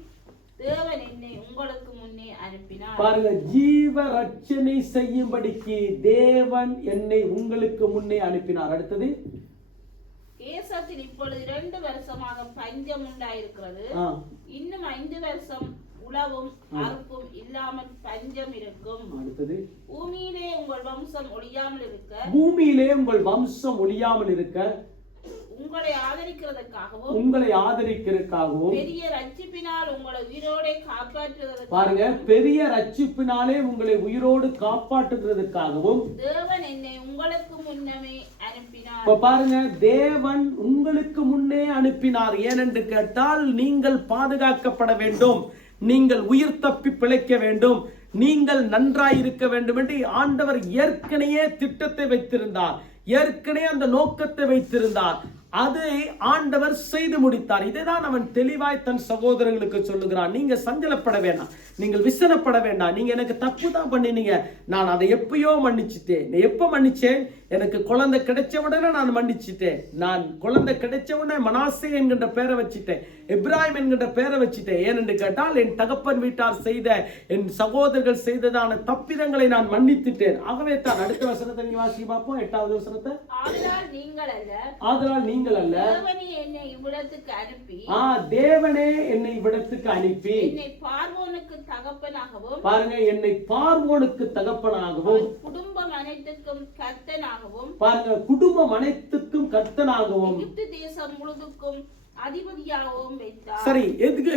தேவன் என்னை உங்களுக்கு முன்னே அனுப்பினார். பாருங்க, ஜீவ ரட்சணை செய்யும்படிக்கு தேவன் என்னை உங்களுக்கு முன்னே அனுப்பினார். அடுத்தது, தேசத்தில் இப்பொழுது 2 வருஷமாக பஞ்சம் உண்டாயிருக்கிறது. இன்னும் 5 வருஷம் உழவும் அறுப்பும் இல்லாமல் பஞ்சம் இருக்கும். அடுத்தது, பூமியிலே உங்கள் வம்சம் ஒழியாமல் இருக்க உங்களை ஆதரிக்கிறதுக்காகவும் பெரிய ரட்சிப்பினால் உங்களை உயிரோடு காப்பாற்றுவதற்காகவும் பாருங்க, பெரிய ரட்சிப்பினாலே உங்களை உயிரோடு காப்பாற்றுகிறதுக்காகவும் தேவன் என்னை உங்களுக்கு முன்னமே அனுப்பினார். இப்ப பாருங்க, தேவன் உங்களுக்கு முன்னே அனுப்பினார். ஏனென்று கேட்டால் நீங்கள் பாதுகாக்கப்பட வேண்டும், நீங்கள் உயிர் தப்பி பிழைக்க வேண்டும், நீங்கள் நன்றாய் இருக்க வேண்டும் என்று ஆண்டவர் ஏற்கனவே திட்டத்தை வைத்திருந்தார், ஏற்கனவே அந்த நோக்கத்தை வைத்திருந்தார். அதை ஆண்டவர் செய்து முடித்தார். இதைதான் அவன் தெளிவாய் தன் சகோதரர்களுக்கு சொல்லுகிறான். நீங்க சஞ்சலப்பட வேண்டாம், நீங்கள் விசனப்பட வேண்டாம். நீங்க எனக்கு தப்பு தான் பண்ணினீங்க, நான் அதை எப்பயோ மன்னிச்சுட்டேன். எப்ப மன்னிச்சேன்? எனக்கு குழந்தை கிடைச்ச உடனே நான் மன்னிச்சுட்டேன். நான் குழந்தை கிடைச்ச உடனே மனாசே என்கின்ற பேரை வச்சுட்டேன், எப்ராஹிம் என்கின்ற பேரை வச்சுட்டேன். ஏனென்று கேட்டால் என் தகப்பன் வீட்டார் செய்த, என் சகோதரர்கள் செய்ததான தப்பிதங்களை நான் மன்னித்துட்டேன். ஆகவே தான் அடுத்த வசனத்தை நீங்க வாசி பார்ப்போம், 8வது வசனத்தை. ஆதலால் நீங்கள் அல்ல, தேவனே என்னை இவ்விடத்துக்கு அனுப்பி, தேவனே என்னை இவ்விடத்துக்கு அனுப்பி என்னை பார்வோனுக்கு தகப்பனாகவும், பாருங்க, என்னை பார்வோனுக்கு தகப்பனாகவும், குடும்பம் அனைத்துக்கும் கர்த்தனாகவும், பாருங்க, குடும்பம் அனைத்துக்கும் கர்த்தனாகவும், எகிப்து தேசம் முழுதுக்கும் அதிபதியாகவும் வைத்தார். சரி,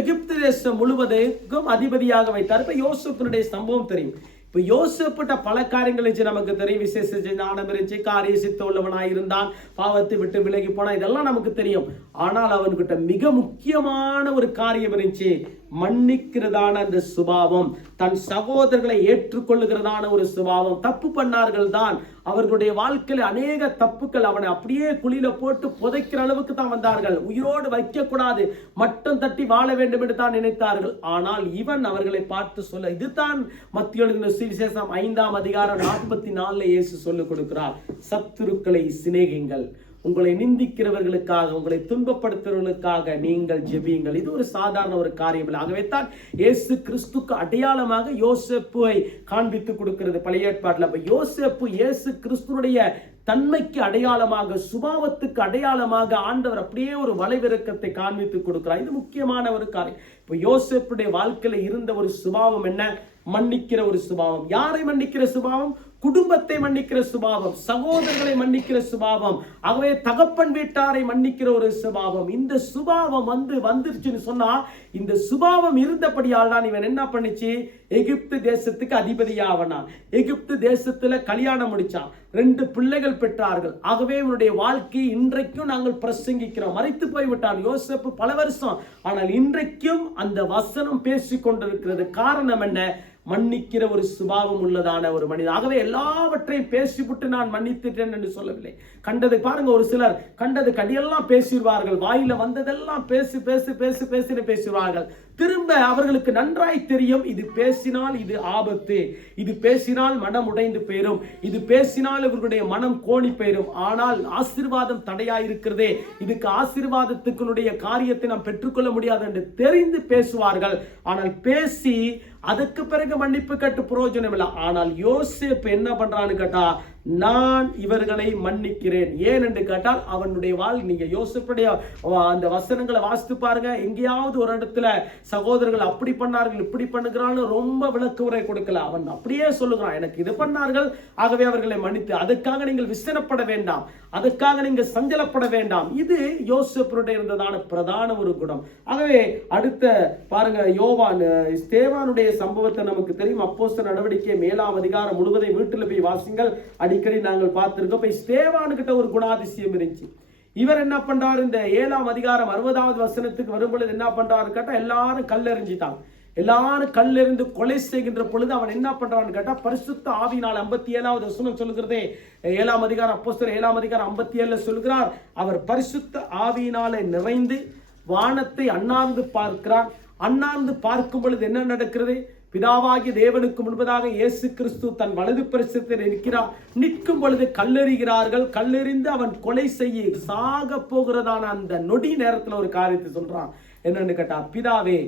எகிப்து தேசம் முழுவதுக்கும் அதிபதியாக வைத்தார். இப்ப யோசேப்பினுடைய சம்பவம் தெரியும். இப்ப யோசேப்பிட்ட பல காரியங்கள் நமக்கு தெரியும். விசேஷ ஞானம் இருந்துச்சு, காரிய சித்த உள்ளவனாய் இருந்தான், பாவத்தை விட்டு விலகி போனா, இதெல்லாம் நமக்கு தெரியும். ஆனால் அவன்கிட்ட மிக முக்கியமான ஒரு காரியம் இருந்துச்சு, மன்னிக்கிறதான அந்த சுபாவம், தன் சகோதரர்களை ஏற்றுக்கொள்ளுகிறதான ஒரு சுபாவம். தப்பு பண்ணார்கள் தான், அவர்களுடைய வாழ்க்கையில் அநேக தப்புக்கள் அவனை அப்படியே குழியில போட்டு புதைக்கிற அளவுக்கு தான் வந்தார்கள். உயிரோடு வைக்க கூடாது, மட்டம் தட்டி வாழ வேண்டும் என்று தான் நினைத்தார்கள். ஆனால் இவன் அவர்களை பார்த்து சொல்ல, இதுதான் மத்திய எழுதின சுவிசேஷம் 5ஆம் அதிகாரம் 44 இயேசு சொல்லிக் கொடுக்கிறார். சத்துருக்களை சிநேகிங்கள், உங்களை நிந்திக்கிறவர்களுக்காக, உங்களை துன்பப்படுத்துறவர்களுக்காக நீங்கள் ஜெபியுங்கள். இது ஒரு சாதாரண ஒரு காரியம் இல்லை. ஆகவே தான் இயேசு கிறிஸ்துக்கு அடையாளமாக யோசேப்புவை காண்பித்து கொடுக்கிறது பழைய ஏற்பாட்டில். அப்ப யோசேப்பு இயேசு கிறிஸ்துடைய தன்மைக்கு அடையாளமாக, சுபாவத்துக்கு அடையாளமாக ஆண்டவர் அப்படியே ஒரு வளைவிறக்கத்தை காண்பித்து கொடுக்கிறார். இது முக்கியமான ஒரு காரியம். இப்ப யோசேப்புடைய வாழ்க்கையில இருந்த ஒரு சுபாவம் என்ன? மன்னிக்கிற ஒரு சுபாவம். யாரை மன்னிக்கிற சுபாவம்? குடும்பத்தை மன்னிக்கிற சுபாவம், சகோதரர்களை மன்னிக்கிற சுபாவம், ஆகவே தகப்பன் வீட்டாரை மன்னிக்கிற ஒரு சுபாவம். இந்த சுபாவம் வந்துருச்சுன்னு சொன்னா, இந்த சுபாவம் இருந்தபடியால் தான் இவன் என்ன பண்ணிச்சு? எகிப்து தேசத்துக்கு அதிபதியாவனான். எகிப்து தேசத்துல கல்யாணம் முடிச்சான், 2 பிள்ளைகள் பெற்றார்கள். ஆகவே இவனுடைய வாழ்க்கை இன்றைக்கும் நாங்கள் பிரசங்கிக்கிறோம். மறைத்து போய்விட்டான் யோசேப்பு பல வருஷம், ஆனால் இன்றைக்கும் அந்த வசனம் பேசிக் கொண்டிருக்கிறது. காரணம் என்ன? மன்னிக்கிற ஒரு சுபாவம் உள்ளதான ஒரு மனிதன். ஆகவே எல்லாவற்றையும் பேசிவிட்டு நான் மன்னித்துட்டேன் என்று சொல்லவில்லை. கண்டது பாருங்க, ஒரு சிலர் கண்டது கடியெல்லாம் பேசிடுவார்கள், வாயில வந்ததெல்லாம் பேசி பேசி பேசி பேசி பேசுவார்கள். திரும்ப அவர்களுக்கு நன்றாய் தெரியும், இது பேசினால் இது ஆபத்து, இது பேசினால் மனம் உடைந்து போயிடும், இது பேசினால் இவர்களுடைய மனம் கோணி போயிடும். ஆனால் ஆசீர்வாதம் தடையாயிருக்கிறதே, இதுக்கு ஆசீர்வாதத்துக்குடைய காரியத்தை நாம் பெற்றுக்கொள்ள முடியாது என்று தெரிந்து பேசுவார்கள். ஆனால் பேசி அதுக்கு பிறகு மன்னிப்பு கேட்டு பிரயோஜனம் இல்லை. ஆனால் யோசேப்பு என்ன பண்றான்னு கேட்டா, நான் இவர்களை மன்னிக்கிறேன். ஏன் என்று கேட்டால் அவனுடைய நீங்க யோசேப்புடைய அந்த வசனங்களை வாசித்து பாருங்க. எங்கேயாவது ஒரு இடத்துல சகோதரர்கள் அப்படி பண்ணார்கள், இப்படி பண்ணுகிறான்னு ரொம்ப விளக்கு உரை கொடுக்கல. அவன் அப்படியே சொல்லுகிறான், எனக்கு இது பண்ணார்கள், ஆகவே அவர்களை மன்னித்து. அதுக்காக நீங்கள் விசனப்பட வேண்டாம், அதுக்காக நீங்க சஞ்சலப்பட வேண்டாம். இது யோசேப்புடைய இருந்ததான பிரதான ஒரு குணம். ஆகவே அடுத்த பாருங்க, யோவான் ஸ்தேவானுடைய சம்பவத்தை நமக்கு தெரியும். அப்போஸ்தலர் நடவடிக்கை 7ஆம் அதிகாரம் முழுவதையும் வீட்டில் போய் வாசிங்கள். அடிக்கடி நாங்கள் பார்த்திருக்கோம். ஸ்தேவானுகிட்ட ஒரு குணாதிசயம் இருந்துச்சு. இவர் என்ன பண்றாரு? இந்த 7ஆம் அதிகாரம் 60வது வசனத்துக்கு வரும்பொழுது என்ன பண்றாரு கேட்டா, எல்லாரும் கல்லெறிஞ்சிட்டாங்க. எல்லாரும் கல்லெறிந்து கொலை செய்கின்ற பொழுது அவன் என்ன பண்றான்னு கேட்டா, பரிசுத்த ஆவியினால் 57வது வசனம் சொல்லுகிறதே, 7ஆம் அதிகாரம் அப்போஸ்தலர் 7ஆம் அதிகாரம் 57 சொல்கிறார், அவர் பரிசுத்த ஆவியினாலே நிறைந்து வானத்தை அண்ணாந்து பார்க்கிறார். அண்ணாந்து பார்க்கும் பொழுது என்ன நடக்கிறது? பிதாவாகிய தேவனுக்கு முன்பதாக இயேசு கிறிஸ்து தன் வலது பரிசுத்தில் இருக்கிறார். நிற்கும் பொழுது கல்லெறிகிறார்கள். கல்லெறிந்து அவன் கொலை செய்ய சாக போகிறதான அந்த நொடி நேரத்தில் ஒரு காரியத்தை சொல்றான். என்னன்னு கேட்டா, பிதாவே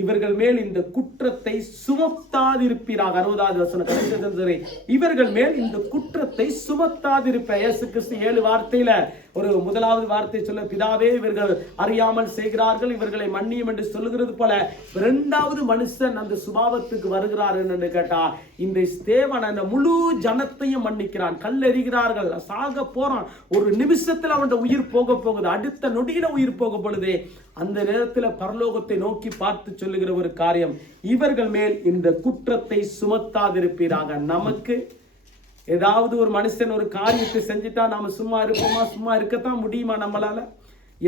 இவர்கள் மேல் இந்த குற்றத்தை சுமத்தாதிருப்பீராக. 60வது வசனம், இவர்கள் மேல் இந்த குற்றத்தை சுமத்தாதிருப்ப. இயேசு கிறிஸ்து 7 வார்த்தையில ஒரு முதலாவது வார்த்தை சொல்ல, பிதாவே இவர்கள் அறியாமல் செய்கிறார்கள், இவர்களை மன்னியும் என்று சொல்லுகிறது போல 2வது மனுஷன் அந்த சுபாவத்துக்கு வருகிறார் என்று கேட்டா, இந்த ஸ்தேவான் அந்த முழு ஜனத்தையும் மன்னிக்கிறான். கல்லெறிகிறார்கள், சாக போறான், ஒரு நிமிஷத்துல அவன் உயிர் போக போகுது, அடுத்த நொடியில உயிர் போக பொழுதே அந்த நேரத்தில் பரலோகத்தை நோக்கி பார்த்து சொல்லுகிற ஒரு காரியம், இவர்கள் மேல் இந்த குற்றத்தை சுமத்தாதிருப்பீராக. நமக்கு ஏதாவது ஒரு மனுஷன் ஒரு காரியத்தை செஞ்சுட்டா நாம சும்மா இருப்போமா? சும்மா இருக்கத்தான் முடியுமா நம்மளால?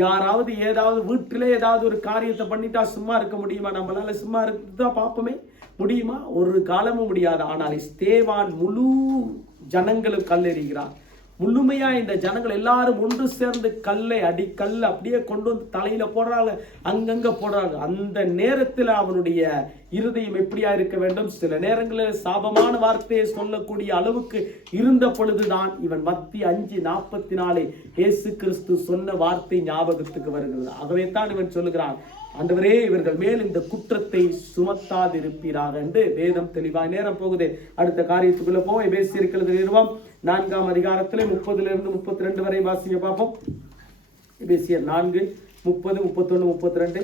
யாராவது ஏதாவது வீட்டிலே ஏதாவது ஒரு காரியத்தை பண்ணிட்டா சும்மா இருக்க முடியுமா நம்மளால? சும்மா இருக்குதான் பார்ப்போமே, முடியுமா? ஒரு காலமும் முடியாது. ஆனால் ஸ்தேவான் முழு ஜனங்களும் கல்லெறிகிறார். முழுமையா இந்த ஜனங்கள் எல்லாரும் ஒன்று சேர்ந்து கல்லை அப்படியே கொண்டு வந்து தலையில போடுறாங்க, அங்கங்க போடுறாங்க. அந்த நேரத்தில் அவனுடைய இருதயம் எப்படியா இருக்க வேண்டும்? சில நேரங்களில் சாபமான வார்த்தையை சொல்லக்கூடிய அளவுக்கு இருந்த பொழுதுதான் இவன் மத்திய 5:44 இயேசு கிறிஸ்து சொன்ன வார்த்தை ஞாபகத்துக்கு வருகிறது. ஆகவே தான் இவன் சொல்லுகிறான், ஆண்டவரே இவர்கள் மேல் இந்த குற்றத்தை சுமத்தாதிருப்பீராக என்று வேதம் தெளிவாய். நேரம் போகுது, அடுத்த காரியத்துக்குள்ள போவோம். எபேசியர் நிறுவம் 4ஆம் அதிகாரத்திலே 30 to 32 வரை வாசிங்க பார்ப்போம். எபேசியர் 4, 30, 31, 32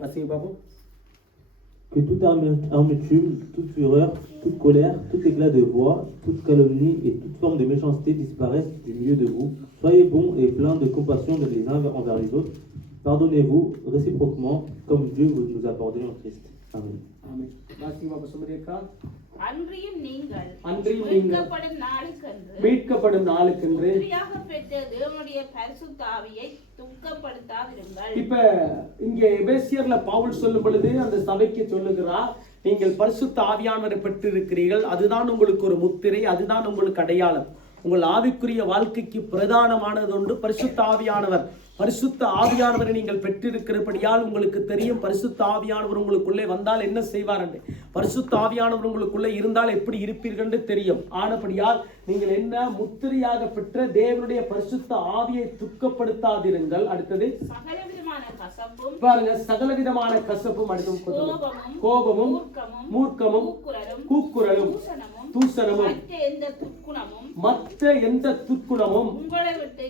வாசிங்க பார்ப்போம். Que toute amertume, toute fureur, toute colère, tout éclat de voix, toute calomnie et toute forme de méchanceté disparaissent du milieu de vous. Soyez bons et pleins de compassion les uns envers les autres. Pardonnez-vous réciproquement comme Dieu nous a pardonné en Christ. Amen. Amen. அன்றியும் நீங்கள் மீட்கப்படும் நாளுக்கென்று பெற்ற தேவனுடைய பரிசுத்த ஆவியை துக்கப்படுத்தாதிருங்கள். இப்ப இங்க எபேசியர்ல பவுல் சொல்லும் பொழுது அந்த சபைக்கு சொல்லுகிறார், நீங்கள் பரிசுத்த ஆவியானவரை பெற்றிருக்கிறீர்கள், அதுதான் உங்களுக்கு ஒரு முத்திரை, அதுதான் உங்களுக்கு அடையாளம். உங்கள் ஆவிக்குரிய வாழ்க்கைக்கு பிரதானமானது ஒன்று பரிசுத்த ஆவியானவர். பரிசுத்த ஆவியானவரை நீங்கள் பெற்றிருக்கிறபடியால் உங்களுக்கு தெரியும் பரிசுத்த ஆவியானவர் உங்களுக்குள்ளே வந்தால் என்ன செய்வார் என்று. பரிசுத்த ஆவியானவர் உங்களுக்குள்ளே இருந்தால் எப்படி இருப்பீர்கள் என்று தெரியும். ஆனபடியால் நீங்கள் என்ன முத்திரையாக பெற்ற தேவனுடைய பரிசுத்த ஆவியை துக்கப்படுத்தாதிருங்கள். அடுத்தது பாருங்க, சகலவிதமான கசப்பும், அடுத்து கோபமும், மூர்க்கமும், கூக்குரலும், தூசணமும், மற்ற எந்த துக்குணமும் உங்களை விட்டு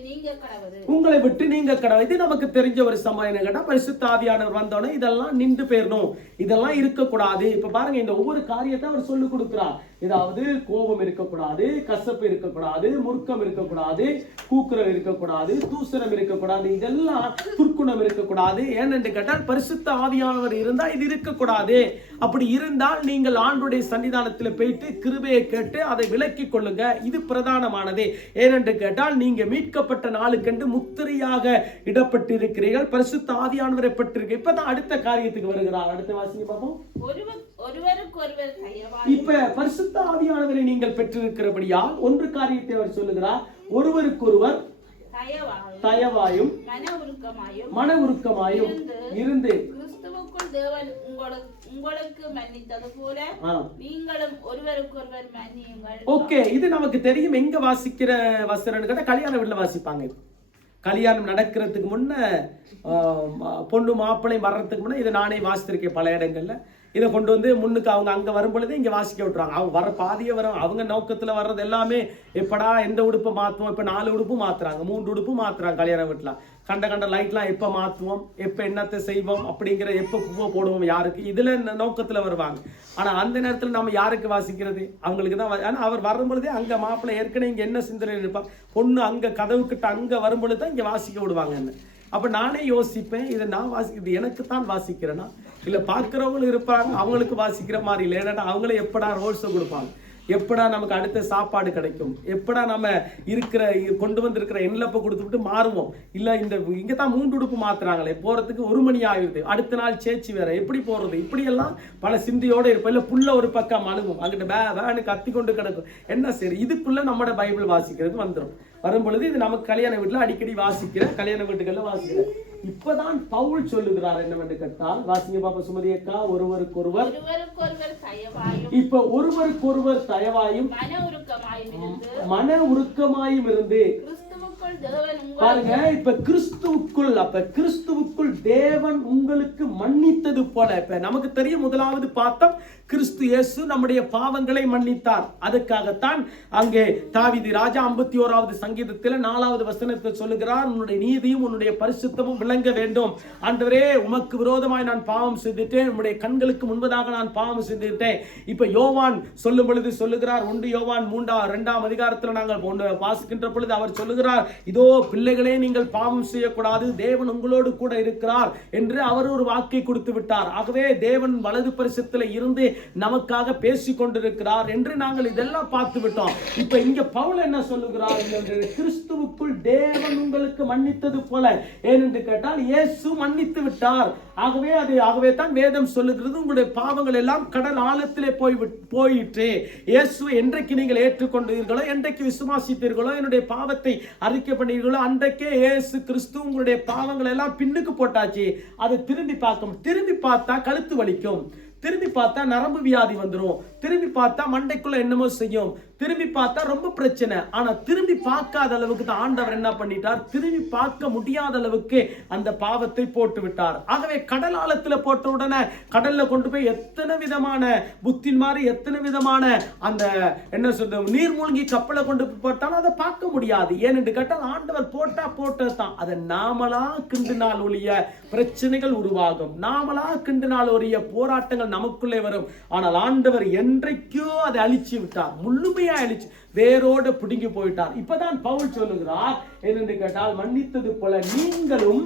நீங்க கடவுள். இது நமக்கு தெரிஞ்ச ஒரு சமயம். கேட்டா பரிசுத்த ஆவியானவர் வந்தோடனே இதெல்லாம் நின்று போயிடணும், இதெல்லாம் இருக்கக்கூடாது. இப்ப பாருங்க, இந்த ஒவ்வொரு காரியத்தை அவர் சொல்லிக் கொடுக்கிறார். ஏதாவது கோபம் இருக்கக்கூடாது, கசப்பு இருக்கக்கூடாது, முறுக்கம் இருக்கக்கூடாது, கூக்குரல் இருக்கக்கூடாது, தூசணம் இருக்கக்கூடாது, இதெல்லாம் துர்க்குணம் இருக்கக்கூடாது. ஏனென்று கேட்டால் பரிசுத்த ஆவியானவர் இருந்தால் இது இருக்கக்கூடாது. அப்படி இருந்தால் நீங்கள் ஆண்டுடைய சன்னிதானத்தில் போயிட்டு கிருபையை கேட்டு அதை விலக்கிக் கொள்ளுங்க. இது பிரதானமானது. ஏனென்று கேட்டால் நீங்க மீட்கப்பட்ட நாளுக்கென்று முத்திரையாக இடப்பட்டிருக்கிறீர்கள், பரிசுத்த ஆவியானவரை பெற்றிருக்க. இப்பதான் அடுத்த காரியத்துக்கு வருகிறார். அடுத்த வாசிங்க பார்ப்போம். இப்ப பரிசுத்த ஆவியானவரை நீங்கள் பெற்றிருக்கிறபடியால் ஒன்று காரியத்தை அவர் சொல்லுகிறார், ஒருவருக்கொருவர் தயவாயும் மன உருக்கமாயும் இருந்து தேவன் உங்களுக்கு மன்னித்தது போல நீங்களும் ஒருவருக்கொருவர் மன்னியுங்கள். ஓகே, இது நமக்கு தெரியும். எங்க வாசிக்கிற வசனம் கேட்டா கல்யாண வீட்டுல வாசிப்பாங்க. கல்யாணம் நடக்கிறதுக்கு முன்ன பொண்ணு மாப்பிள்ளை வர்றதுக்கு முன்ன இதை நானே வாசித்திருக்கேன் பல இடங்கள்ல. இதை கொண்டு வந்து முன்னுக்கு அவங்க அங்க வரும் பொழுது இங்க வாசிக்க விட்டுறாங்க. அவங்க வர பாதியே வரும். அவங்க நோக்கத்துல வர்றது எல்லாமே எப்படா எந்த உடுப்பு மாத்துவோம். இப்ப 4 உடுப்பு மாத்துறாங்க, 3 உடுப்பு மாத்துறாங்க. கல்யாண வீட்டுல கண்ட லைட்லாம் எப்ப மாத்துவோம், எப்ப என்னத்தை செய்வோம், அப்படிங்கிற எப்ப பூவை போடுவோம், யாருக்கு இதுல நோக்கத்துல வருவாங்க. ஆனா அந்த நேரத்துல நம்ம யாருக்கு வாசிக்கிறது? அவங்களுக்கு தான். ஆனா அவர் வரும் பொழுதே அங்க மாப்பிள்ளை ஏற்கனவே இங்க என்ன சிந்தனை இருப்பார், பொண்ணு அங்க கதவுக்கிட்ட அங்க வரும் பொழுதுதான் இங்க வாசிக்க விடுவாங்க. என்ன அப்ப நானே யோசிப்பேன், இதை நான் இது எனக்கு தான் வாசிக்கிறேன்னா இல்ல பாக்குறவங்களும் இருப்பாங்க அவங்களுக்கு வாசிக்கிற மாதிரி இல்லை. ஏன்னா அவங்களே எப்படா ரோல்ஸை கொடுப்பாங்க, எப்படா நமக்கு அடுத்த சாப்பாடு கிடைக்கும், எப்படா நம்ம இருக்கிற கொண்டு வந்திருக்கிற எண்ணப்பை கொடுத்துட்டு மாறுவோம். இல்ல இந்த இங்கதான் 3 உடுப்பு மாத்துறாங்களே, போறதுக்கு 1 மணி ஆகிடுது, அடுத்த நாள் சேச்சி வேற, எப்படி போறது, இப்படி எல்லாம் பல சிந்தையோட இருப்போம். இல்ல புள்ள ஒரு பக்கம் அழுகும், அங்கிட்ட வேன்னு கத்தி கொண்டு கிடக்கும். என்ன சரி, இதுக்குள்ள நம்மட பைபிள் வாசிக்கிறது வந்துடும். வரும் பொழுது இது நமக்கு கல்யாண வீட்டுல அடிக்கடி வாசிக்கிற, கல்யாண வீட்டுகள்ல வாசிக்கிற. இப்பதான் பவுல் சொல்லுகிறார் என்னவென்று கேட்டால், வாசிங்க பாப்பா சுமதி அக்கா, ஒருவருக்கொருவர் இப்ப ஒருவருக்கொருவர் தயவாயும் மன உருக்கமாயும் இருந்து தேவன் பாருங்க, இப்ப கிறிஸ்துவுக்குள் தேவன் உங்களுக்கு மன்னித்தது போல, இப்ப நமக்கு தெரியும், முதலாவது பார்த்தோம் கிறிஸ்து இயேசு நம்முடைய பாவங்களை மன்னித்தார். அதுக்காகத்தான் அங்கே தாவீது ராஜா 51வது சங்கீதத்தில் 4வது வசனத்தில் சொல்லுகிறார், உன்னுடைய நீதியும் உன்னுடைய பரிசுத்தமும் விளங்க வேண்டும். ஆண்டவரே, உமக்கு விரோதமாய் நான் பாவம் செய்துட்டேன், உம்முடைய கண்களுக்கு முன்பதாக நான் பாவம் செய்துட்டேன். இப்ப யோவான் சொல்லும் பொழுது சொல்லுகிறார், 1 யோவான் 2ஆம் அதிகாரத்தில் நாங்கள் வாசிக்கின்ற பொழுது அவர் சொல்லுகிறார், இதோ பிள்ளைகளே, நீங்கள் பாவம் செய்யக்கூடாது, தேவன் உங்களோடு கூட இருக்கிறார் என்று அவர் ஒரு வாக்கை கொடுத்து விட்டார். ஆகவே தேவன் வலது பரிசத்தில் இருந்து நமக்காக பேசிக் கொண்டிருக்கிறார் என்று நாங்கள் இதெல்லாம் பார்த்து விட்டோம். இப்ப இங்க பவுல் என்ன சொல்லுகிறார்? கிறிஸ்துவுக்குள் தேவன் உங்களுக்கு மன்னித்தது போல. ஏனென்று கேட்டால் இயேசு மன்னித்து விட்டார். ஆகவே தான் வேதம் சொல்லுகிறது, உங்களுடைய பாவங்கள் எல்லாம் கடல் ஆழத்திலே போயிற்று. இயேசுவை என்றைக்கு நீங்கள் ஏற்றுக்கொண்டீர்களோ, என்றைக்கு விசுவாசித்தீர்களோ, என்னுடைய பாவத்தை அறிக்கை பண்ணீர்களோ, அன்றைக்கே இயேசு கிறிஸ்து உங்களுடைய பாவங்கள் எல்லாம் பின்னுக்கு போட்டாச்சு. அதை திரும்பி பார்த்தா கழுத்து வலிக்கும், திரும்பி பார்த்தா நரம்பு வியாதி வந்துடும், திரும்பி பார்த்தா மண்டைக்குள்ள என்னமோ செய்யும், திரும்பி பார்த்தா ரொம்ப பிரச்சனை. ஆனா திரும்பி பார்க்காத அளவுக்கு தான் ஆண்டவர் என்ன பண்ணிட்டார்? திரும்பி பார்க்க முடியாத அளவுக்கு அந்த பாவத்தை போட்டு விட்டார். ஆகவே கடல் ஆழத்துல போட்ட உடனே கடல்ல கொண்டு போய் எத்தனை விதமான புத்தின் மாதிரி எத்தனை விதமான அந்த என்ன சொல்றது நீர்மூழ்கி கப்பலை கொண்டு போட்டாலும் அதை பார்க்க முடியாது. ஏனென்று கேட்டால் ஆண்டவர் போட்டதுதான். அதை நாமளா கிண்டினால் ஒழிய பிரச்சனைகள் உருவாகும், நாமளா கிண்டினால் ஒழிய போராட்டங்கள் நமக்குள்ளே வரும். ஆனால் ஆண்டவர் என்றைக்கோ அதை அழிச்சு விட்டார், முழுமையா அழிச்சு வேரோடு பிடுங்கி போயிட்டார். இப்பதான் பவுல் சொல்லுகிறார், என்னென்று கேட்டால் மன்னித்தது போல நீங்களும்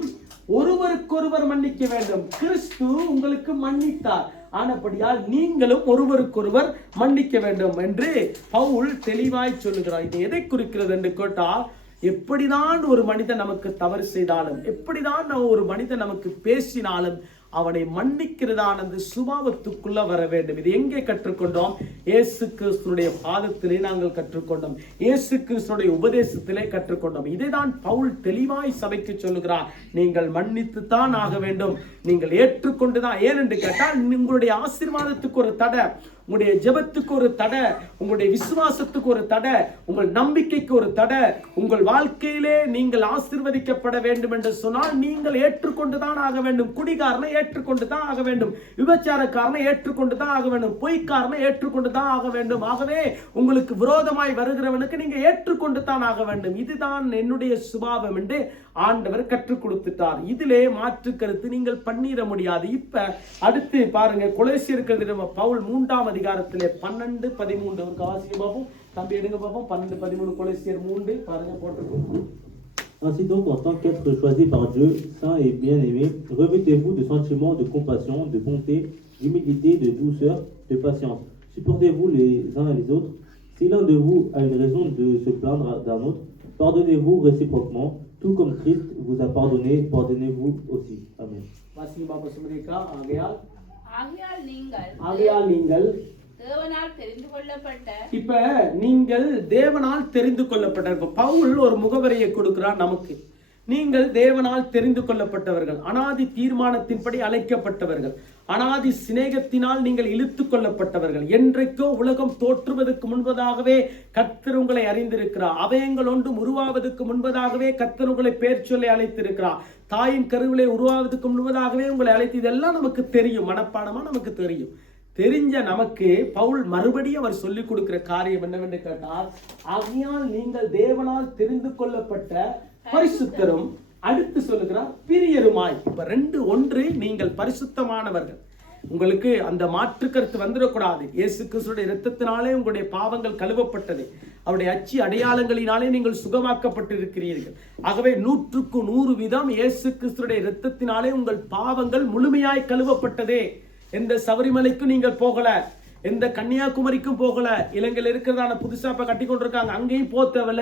ஒருவருக்கொருவர் மன்னிக்க வேண்டும். கிறிஸ்து உங்களுக்கு மன்னித்தார், ஆனபடியால் நீங்களும் ஒருவருக்கொருவர் மன்னிக்க வேண்டும் என்று பவுல் தெளிவாய் சொல்லுகிறார். இது எதை குறிக்கிறது என்று கேட்டால், எப்படிதான் ஒரு மனிதன் நமக்கு தவறு செய்தாலும், எப்படிதான் ஒரு மனிதன் நமக்கு பேசினாலும் அவனை மன்னிக்கிறதான அந்த சுபாவத்துக்குள்ள வர வேண்டும். இது எங்கே கற்றுக்கொண்டோம்? இயேசு கிறிஸ்துடைய பாதத்திலே நாங்கள் கற்றுக்கொண்டோம், இயேசு கிறிஸ்துடைய உபதேசத்திலே கற்றுக்கொண்டோம். இதைதான் பவுல் தெளிவாய் சபைக்கு சொல்லுகிறார், நீங்கள் மன்னித்து தான் ஆக வேண்டும், நீங்கள் ஏற்றுக்கொண்டுதான். ஏனென்று கேட்டால் உங்களுடைய ஆசீர்வாதத்துக்கு ஒரு தடை, உங்களுடைய ஜெபத்துக்கு ஒரு தடை, உங்களுடைய விசுவாசத்துக்கு ஒரு தடை, உங்கள் நம்பிக்கைக்கு ஒரு தடை, உங்கள் வாழ்க்கையிலே நீங்கள் ஆசீர்வதிக்கப்பட வேண்டும் என்று சொன்னால் நீங்கள் ஏற்றுக்கொண்டுதான் ஆக வேண்டும். குடிகாரனை ஏற்றுக்கொண்டுதான் ஆக வேண்டும், விபச்சாரக்காரனை ஏற்றுக்கொண்டுதான் ஆக வேண்டும், பொய்க்காரனை ஏற்றுக்கொண்டுதான் ஆக வேண்டும். ஆகவே உங்களுக்கு விரோதமாய் வருகிறவனுக்கு நீங்க ஏற்றுக்கொண்டுதான் ஆக வேண்டும். இதுதான் என்னுடைய சுபாவம் என்று ஆண்டவர் கற்றுக் கொடுத்துட்டார். இதிலே மாற்று கருத்து நீங்கள் பண்ணிட முடியாது. இப்ப அடுத்து பாருங்க, கொலோசியருக்கு பவுல் 3ஆம் அதிகாரத்திலே 12-13 ஒரு வாசிக்க பார்ப்போம். தம்பி எடுங்க பார்ப்போம். 12-13 கொலோசியர் 3 பாருங்க போட்டுருக்கோம். Ainsi donc, en tant qu'être choisi par Dieu, saint et bien-aimé, revêtez-vous de sentiments de compassion, de bonté, d'humilité, de douceur, de patience. Supportez-vous les uns et les autres. Si l'un de vous a une raison de se plaindre d'un autre, pardonnez-vous réciproquement, tout comme Christ vous a pardonné, pardonnez-vous aussi. Amen. ஆகையால் நீங்கள் தேவனால் தெரிந்து கொள்ளப்பட்ட, இப்ப நீங்கள் தேவனால் தெரிந்து கொள்ளப்பட்ட, பவுல் ஒரு முகவரியை கொடுக்கிறார் நமக்கு. நீங்கள் தேவனால் தெரிந்து கொள்ளப்பட்டவர்கள், அனாதி தீர்மானத்தின்படி அழைக்கப்பட்டவர்கள், அனாதி சிநேகத்தினால் நீங்கள் இழுத்துக் கொள்ளப்பட்டவர்கள். என்றைக்கோ உலகம் தோற்றுவதற்கு முன்பதாகவே கர்த்தர் உங்களை அறிந்திருக்கிறார். அவயங்கள் ஒன்றும் உருவாவதற்கு முன்பதாகவே கர்த்தர் உங்களை பெயர் சொல்லி அழைத்திருக்கிறார். தாயின் கருவிலே உருவாவதற்கு முன்பதாகவே உங்களை அழைத்து, இதெல்லாம் நமக்கு தெரியும், மனப்பாடமா நமக்கு தெரியும். தெரிஞ்ச நமக்கு பவுல் மறுபடியும் அவர் சொல்லிக் கொடுக்கிற காரியம் என்னவென்று கேட்டால், ஆகையால் நீங்கள் தேவனால் தெரிந்து கொள்ளப்பட்ட பரிசுத்தரும், அடுத்து சொல்லுகிறார் பிரியருமாய். இப்ப 2 நீங்கள் பரிசுத்தமானவர்கள். உங்களுக்கு அந்த மாற்று கருத்து வந்துடக்கூடாது. இயேசு கிறிஸ்துடைய இரத்தத்தினாலே உங்களுடைய பாவங்கள் கழுவப்பட்டது, அவருடைய அச்சி அடையாளங்களினாலே நீங்கள் சுகமாக்கப்பட்டிருக்கிறீர்கள். ஆகவே 100க்கு 100 வீதம் இயேசு கிறிஸ்துடைய இரத்தத்தினாலே உங்கள் பாவங்கள் முழுமையாய் கழுவப்பட்டதே. எந்த சபரிமலைக்கும் நீங்கள் போகல, எந்த கன்னியாகுமரிக்கும் போகல, இலங்கையில் இருக்கிறதான புதுசா இப்ப கட்டி கொண்டிருக்காங்க, அங்கேயும் போத்தவல.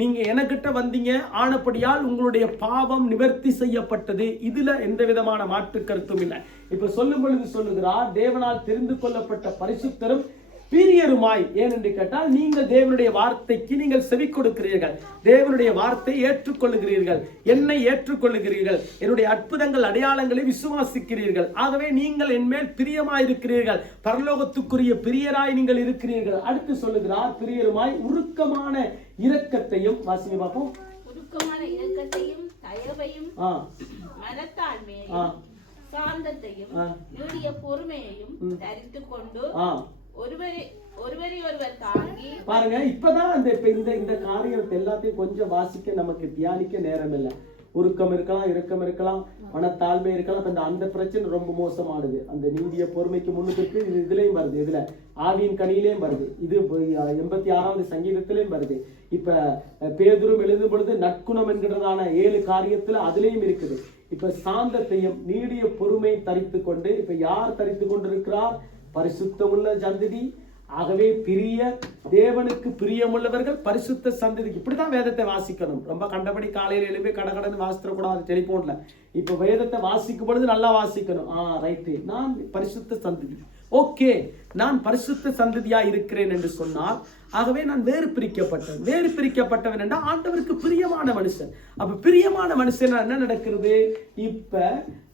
நீங்க எனக்கிட்ட வந்தீங்க, ஆனப்படியால் உங்களுடைய பாவம் நிவர்த்தி செய்யப்பட்டது. இதுல எந்த விதமான மாற்று கருத்தும் இல்லை. இப்ப சொல்லும் பொழுது சொல்லுகிறார், தேவனால் தெரிந்து கொள்ளப்பட்ட பரிசுத்தரும் பிரியருமாய். ஏனென்று கேட்டால் நீங்கள் தேவனுடைய வார்த்தைக்கு நீங்கள் செவி கொடுக்கிறீர்கள், தேவனுடைய வார்த்தை ஏற்றுக்கொள்ளுகிறீர்கள், என்னை ஏற்றுக்கொள்ளுகிறீர்கள், என்னுடைய அற்புதங்கள் அடையாளங்களை விசுவாசிக்கிறீர்கள். ஆகவே நீங்கள் என் மேல் பிரியமாயிருக்கிறீர்கள், பரலோகத்துக்குரிய பிரியராய் நீங்கள் இருக்கிறீர்கள். அடுத்து சொல்லுகிறார், பிரியருமாய் உருக்கமான இரக்கத்தையும், வாசிங்க பார்ப்போம், உருக்கமான இரக்கத்தையும் தயவையும் ஆ மனத்தாழ்மையையும் சாந்தத்தையும் நீடிய பொறுமையையும் தரித்துக் கொண்டு ஒருவரை தாங்கி பாருங்க. இப்பதான் இந்த காரியத்தை எல்லாத்தையும் கொஞ்சம் வாசிக்க நமக்கு தியானிக்க நேரம் இல்லை. உருக்கம் இருக்கலாம், இரக்கம் இருக்கலாம், மனத்தாழ்மை இருக்கலாம். அந்த பிரச்சனை ரொம்ப மோசமானது. அந்த நீடிய பொறுமைக்கு முன்னுக்கு இதுலயும் வருது, இதுல ஆவியின் கனியிலையும் வருது, இது 86வது சங்கீதத்திலையும் வருது. இப்ப பேதுரும் எழுதும் பொழுது நற்குணம் என்கிறதான 7 காரியத்துல அதுலயும் இருக்குது. இப்ப சாந்தத்தையும் நீடிய பொறுமையை தரித்து கொண்டு, இப்ப யார் தரித்து கொண்டிருக்கிறார்? பரிசுத்தமுள்ள சந்ததி. ஆகவே தேவனுக்கு பிரியமுள்ளவர்கள் பரிசுத்த சந்ததிக்கு. இப்படிதான் வேதத்தை வாசிக்கணும். ரொம்ப கண்டபடி காலையில எழுப்பி கடகடன்னு வாசித்தக்கூடாது டெலிபோன்ல. இப்ப வேதத்தை வாசிக்கும் பொழுது நல்லா வாசிக்கணும். ரைட்டு, நான் பரிசுத்த சந்ததி, ஓகே, நான் பரிசுத்த சந்ததியா இருக்கிறேன் என்று சொன்னால், ஆகவே நான் வேறு பிரிக்கப்பட்டவன் என்றால் ஆண்டவருக்கு பிரியமான மனுஷன். அப்ப பிரியமான மனுஷன் என்ன நடக்கிறது? இப்ப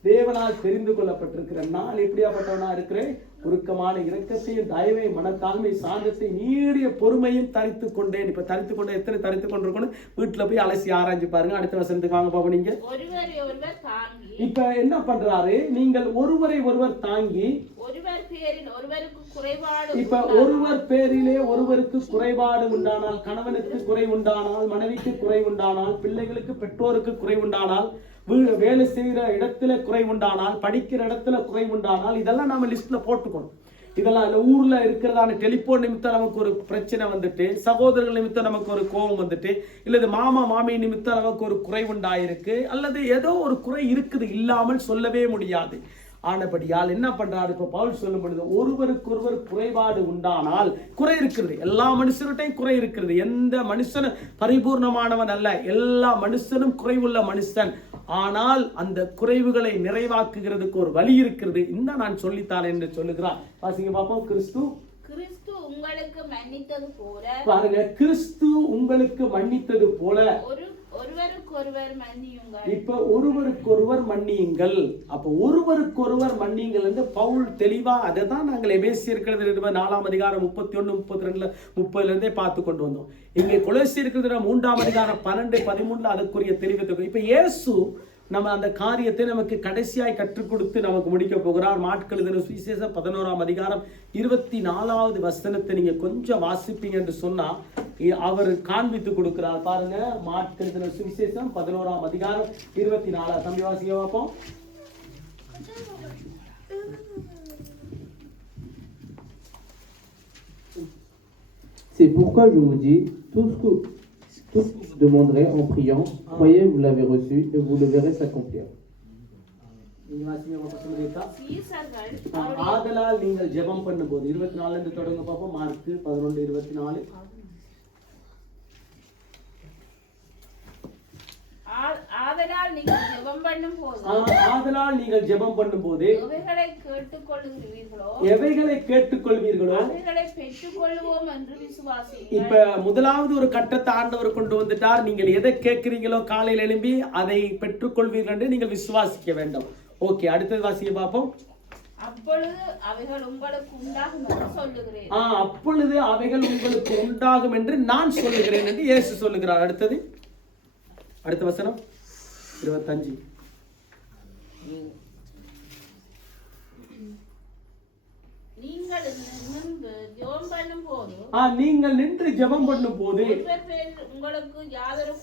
தேவனால் தெரிந்து கொள்ளப்பட்டிருக்கிற நான் எப்படியாப்பட்டவனா இருக்கிறேன்? உருக்கமான இரக்கத்தையும் தயவையும் மனத்தாழ்மை சாந்தத்தை நீடிய பொறுமையும் தரித்து கொண்டேன். இப்ப தரித்து கொண்டு எத்தனை தரித்து கொண்டிருக்கணும்? வீட்டுல போய் அலசி ஆராய்ஞ்சு பாருங்க. அடுத்த வசனத்துக்கு வாங்க பாப்போம். நீங்க இப்ப என்ன பண்றாரு? நீங்கள் ஒருவர் தாங்கி, இப்ப ஒருவர் பேரிலே ஒருவருக்கு குறைபாடு உண்டானால், கணவனுக்கு குறை உண்டானால், மனைவிக்கு குறை உண்டானால், பிள்ளைகளுக்கு பெற்றோருக்கு குறை உண்டானால், வேலை செய்யற இடத்துல குறை உண்டானால், படிக்கிற இடத்துல குறை உண்டானால், இதெல்லாம் நாம லிஸ்ட்ல போட்டுக்கணும். இதெல்லாம் ஊர்ல இருக்கிறதான டெலிபோன் நிமித்தம் நமக்கு ஒரு பிரச்சனை வந்துட்டு, சகோதரர்கள் நிமித்தம் நமக்கு ஒரு கோபம் வந்துட்டு, இல்லது மாமா மாமி நிமித்தம் நமக்கு ஒரு குறை உண்டாயிருக்கு, அல்லது ஏதோ ஒரு குறை இருக்குது, இல்லாமல் சொல்லவே முடியாது. ஆனபடியால் என்ன பண்றாரு? இப்ப பவுல் சொல்லும் பொழுது ஒருவருக்கொருவர் குறைபாடு உண்டானால், குறை இருக்கிறது, எல்லா மனுஷர்கிட்டையும் குறை இருக்கிறது. எந்த மனுஷனும் பரிபூர்ணமானவன் அல்ல, எல்லா மனுஷனும் குறைவுள்ள மனுஷன். ஆனால் அந்த குறைவுகளை நிறைவாக்குகிறதுக்கு ஒரு வழி இருக்கிறது. இந்த நான் சொல்லித்தான் என்று சொல்லுகிறார். வாசிங்க பாப்போம். கிறிஸ்து உங்களுக்கு மன்னித்தது போல, பாருங்க, கிறிஸ்து உங்களுக்கு மன்னித்தது போல ஒருவருக்கொருவர் மன்னியுங்கள். இப்ப ஒருவருக்கொருவர் மன்னியுங்கள். அப்ப ஒருவருக்கொருவர் மன்னியுங்கள் என்று பவுல் தெளிவா அதை தான் நாங்கள் எபேசியர் 4ஆம் அதிகாரம் 31, 32, 30 இருந்தே பார்த்து கொண்டு வந்தோம். இங்கே கொலோசியர் 3ஆம் அதிகாரம் 12, 13 அதற்குரிய தெரிவித்து, இப்ப இயேசு நம்ம அந்த காரியத்தை நமக்கு கடைசியாய் கற்றுக் கொடுத்து நமக்கு முடிக்க போகிறார். மாட்கள் சுவிசேஷம் 11ஆம் அதிகாரம் 24வது வசனத்தை நீங்க கொஞ்சம் வாசிப்பீங்க என்று சொன்னா அவர் காண்பித்து கொடுக்கிறார். பாருங்க, மாட்கள் சுவிசேஷம் 11ஆம் அதிகாரம் 24. தம்பி வாசிக்க பார்ப்போம். C'est pourquoi je vous dis, tout ce que vous demanderez en priant, croyez, vous l'avez reçu et vous le verrez s'accomplir. ஆதலால் நீங்கள் ஜெபம் பண்ணும்போது 24 என்று தொடங்க பார்ப்போம். மார்க் 11:24. ஆதலால் நீங்கள் ஜெபம் பண்ணும்போது எவைகளை கேட்டுக்கொள்வீர்களோ அவைகளை பெற்றுக்கொள்வோம் என்று விசுவாசியுங்கள். இப்ப முதலாவது ஒரு கட்டத்தை ஆண்டவர் கொண்டு வந்துட்டார். நீங்கள் எதை கேட்கிறீங்களோ காலையில் எழும்பி அதை பெற்றுக்கொள்வீர்கள் என்று நீங்கள் விசுவாசிக்க வேண்டும். ஓகே, அடுத்தது வாசிக்க பார்ப்போம். அப்பொழுது அவைகள் உங்களுக்கு உண்டாகும் என்று சொல்லுகிறேன். அப்பொழுது அவைகள் உங்களுக்கு உண்டாகும் என்று நான் சொல்லுகிறேன் என்று இயேசு சொல்லுகிறார். அடுத்த வசனம் 25. நீங்கள் நின்று ஜெபம் பண்ணும் போது உங்களுக்கு யாதொரு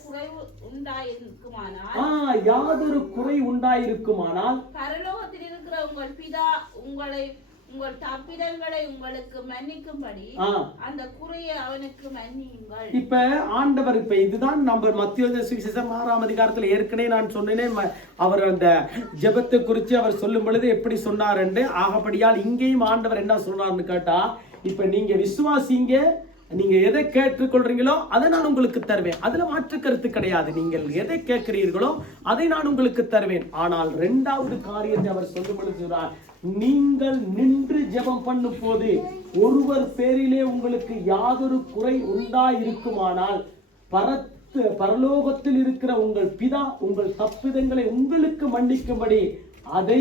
குறை உண்டாயிருக்குமானால் பரலோகத்தில் இருக்கிற உங்கள் பிதா உங்கள் தப்பிதங்களை உங்களுக்கு மன்னிக்கும்படி அந்த குறையை அவனுக்கு மன்னியுங்கள். இப்ப ஆண்டவர் இதுதான் நம்ம மத்திய சுவிசேஷம் 6ஆம் அதிகாரத்துல ஏற்கனவே நான் சொன்னேன். அவர் அந்த ஜெபத்தை குறித்து அவர் சொல்லும் பொழுது எப்படி சொன்னார் என்று. ஆகப்படியால் இங்கேயும் ஆண்டவர் என்ன சொல்றாருன்னு கேட்டா, இப்ப நீங்க விசுவாசிங்க, நீங்க எதை கேட்டுக்கொள்றீங்களோ அதை நான் உங்களுக்கு தருவேன். அதுல மாற்று கருத்து கிடையாது. நீங்கள் எதை கேட்கிறீர்களோ அதை நான் உங்களுக்கு தருவேன். ஆனால் 2வது காரியத்தை அவர் சொல்லும் பொழுது சொல்றார், நீங்கள் நின்று ஜெபம் பண்ணும் போது ஒருவர் பேரிலே உங்களுக்கு யாதொரு குறை உண்டாயிருக்குமானால் பரலோகத்தில் இருக்கிற உங்கள் பிதா உங்கள் தப்பிதங்களை உங்களுக்கு மன்னிக்கும்படி அதை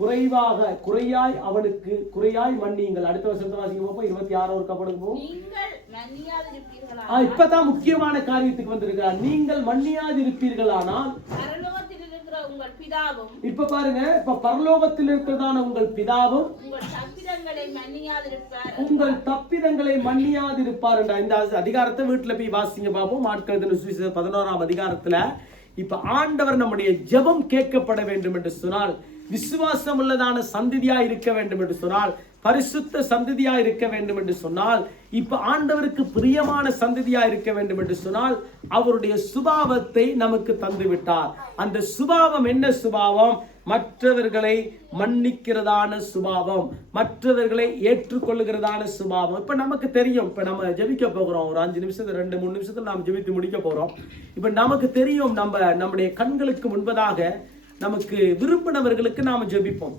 குறையாய் அவனுக்கு குறையாய் மன்னியுங்கள். அடுத்த வருஷத்தை வாசிக்க போப்போம். 26 கப்படுங்க போவோம். நீங்கள் மன்னியாதிருப்பீர்களா? இப்பதான் முக்கியமான காரியத்துக்கு வந்திருக்கிறார். நீங்கள் மன்னியாதிருப்பீர்களானால் பரலோகத்தில் இருக்கிற உங்கள் பிதாவும், இப்ப பாருங்க, இப்ப பரலோகத்தில் இருக்கிறதான உங்கள் பிதாவும் உங்கள் தப்பிதங்களை மன்னியாதிருப்பார். உங்கள் தப்பிதங்களை மன்னியாதிருப்பார். இந்த அதிகாரத்தை வீட்டுல போய் வாசிங்க பாப்போம். மாட்கள் சுவிசேஷம் 11ஆம் அதிகாரத்துல இப்ப ஆண்டவர் நம்முடைய ஜெபம் கேட்கப்பட வேண்டும் என்று சொன்னால், விசுவாசம் உள்ளதான சந்ததியா இருக்க வேண்டும் என்று சொன்னால், பரிசுத்த சந்ததியா இருக்க வேண்டும் என்று சொன்னால், இப்ப ஆண்டவருக்கு பிரியமான சந்ததியா இருக்க வேண்டும் என்று சொன்னால், அவருடைய சுபாவத்தை நமக்கு தந்து விட்டார். அந்த சுபாவம் என்ன சுபாவம்? மற்றவர்களை மன்னிக்கிறதான சுபாவம், மற்றவர்களை ஏற்றுக்கொள்ளுகிறதான சுபாவம். இப்ப நமக்கு தெரியும், இப்ப நம்ம ஜெபிக்க போகிறோம். ஒரு 5 நிமிஷத்துல 2-3 நிமிஷத்துல நாம் ஜெபித்து முடிக்க போறோம். இப்ப நமக்கு தெரியும், நம்முடைய கண்களுக்கு முன்பதாக நமக்கு விரும்பினவர்களுக்கு நாம ஜெபிப்போம்.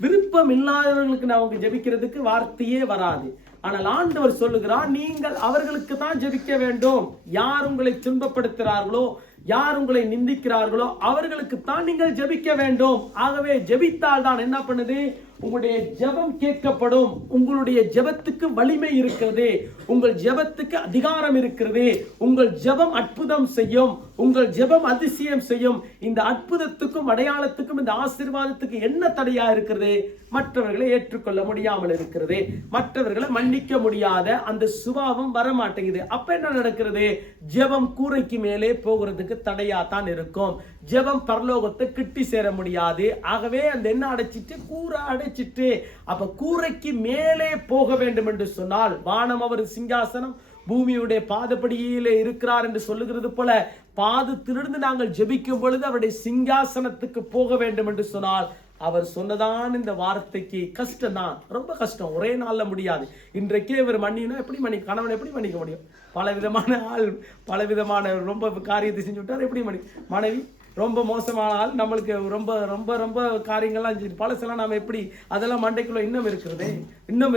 விருப்பம் இல்லாதவர்களுக்கு நமக்கு ஜெபிக்கிறதுக்கு வார்த்தையே வராது. ஆனால் ஆண்டவர் சொல்லுகிறார், நீங்கள் அவர்களுக்கு தான் ஜெபிக்க வேண்டும். யார் உங்களை துன்பப்படுத்துகிறார்களோ, யார் உங்களை நிந்திக்கிறார்களோ அவர்களுக்கு தான் நீங்கள் ஜெபிக்க வேண்டும். ஆகவே ஜெபித்தால் தான் என்ன பண்ணுது? உங்களுடைய ஜெபம் கேட்கப்படும். உங்களுடைய ஜெபத்துக்கு வலிமை இருக்கிறது, உங்கள் ஜெபத்துக்கு அதிகாரம் இருக்கிறது. உங்கள் ஜெபம் அற்புதம் செய்யும், உங்கள் ஜெபம் அதிசயம் செய்யும். இந்த அற்புதத்துக்கும் அடையாளத்துக்கும் இந்த ஆசீர்வாதத்துக்கு என்ன தடையா இருக்கிறது? மற்றவர்களை ஏற்றுக்கொள்ள முடியாமல் இருக்கிறது, மற்றவர்களை மன்னிக்க முடியாத அந்த சுபாவம் வரமாட்டேங்குது. அப்ப என்ன நடக்கிறது? ஜெபம் கூரைக்கு மேலே போகிறதுக்கு தடையா தான் இருக்கும். ஜெபம் பரலோகத்தை கிட்டி சேர முடியாது. ஆகவே அந்த என்ன அடைச்சிட்டு, கூரை அடைச்சிட்டு. அப்ப கூரைக்கு மேலே போக வேண்டும் என்று சொன்னால், வானம் அவர் சிங்காசனம், பூமியுடைய பாதப்படியிலே இருக்கிறார் என்று சொல்லுகிறது போல, பாதத்திலிருந்து நாங்கள் ஜெபிக்கும் பொழுது அவருடைய சிங்காசனத்துக்கு போக வேண்டும் என்று சொன்னால், அவர் சொன்னதான் இந்த வார்த்தைக்கு கஷ்டம் தான், ரொம்ப கஷ்டம். ஒரே நாள்ல முடியாது. இன்றைக்கே இவர் மன்னினா எப்படி கணவன் எப்படி மன்னிக்க முடியும்? பல விதமான ஆள், பல விதமான ரொம்ப காரியத்தை செஞ்சு விட்டார். எப்படி மனைவி ரொம்ப மோசமான ஆள், நம்மளுக்கு ரொம்ப ரொம்ப ரொம்ப காரியங்கள்லாம் பழசெல்லாம் நாம எப்படி அதெல்லாம் மண்டைக்குள்ள இன்னும்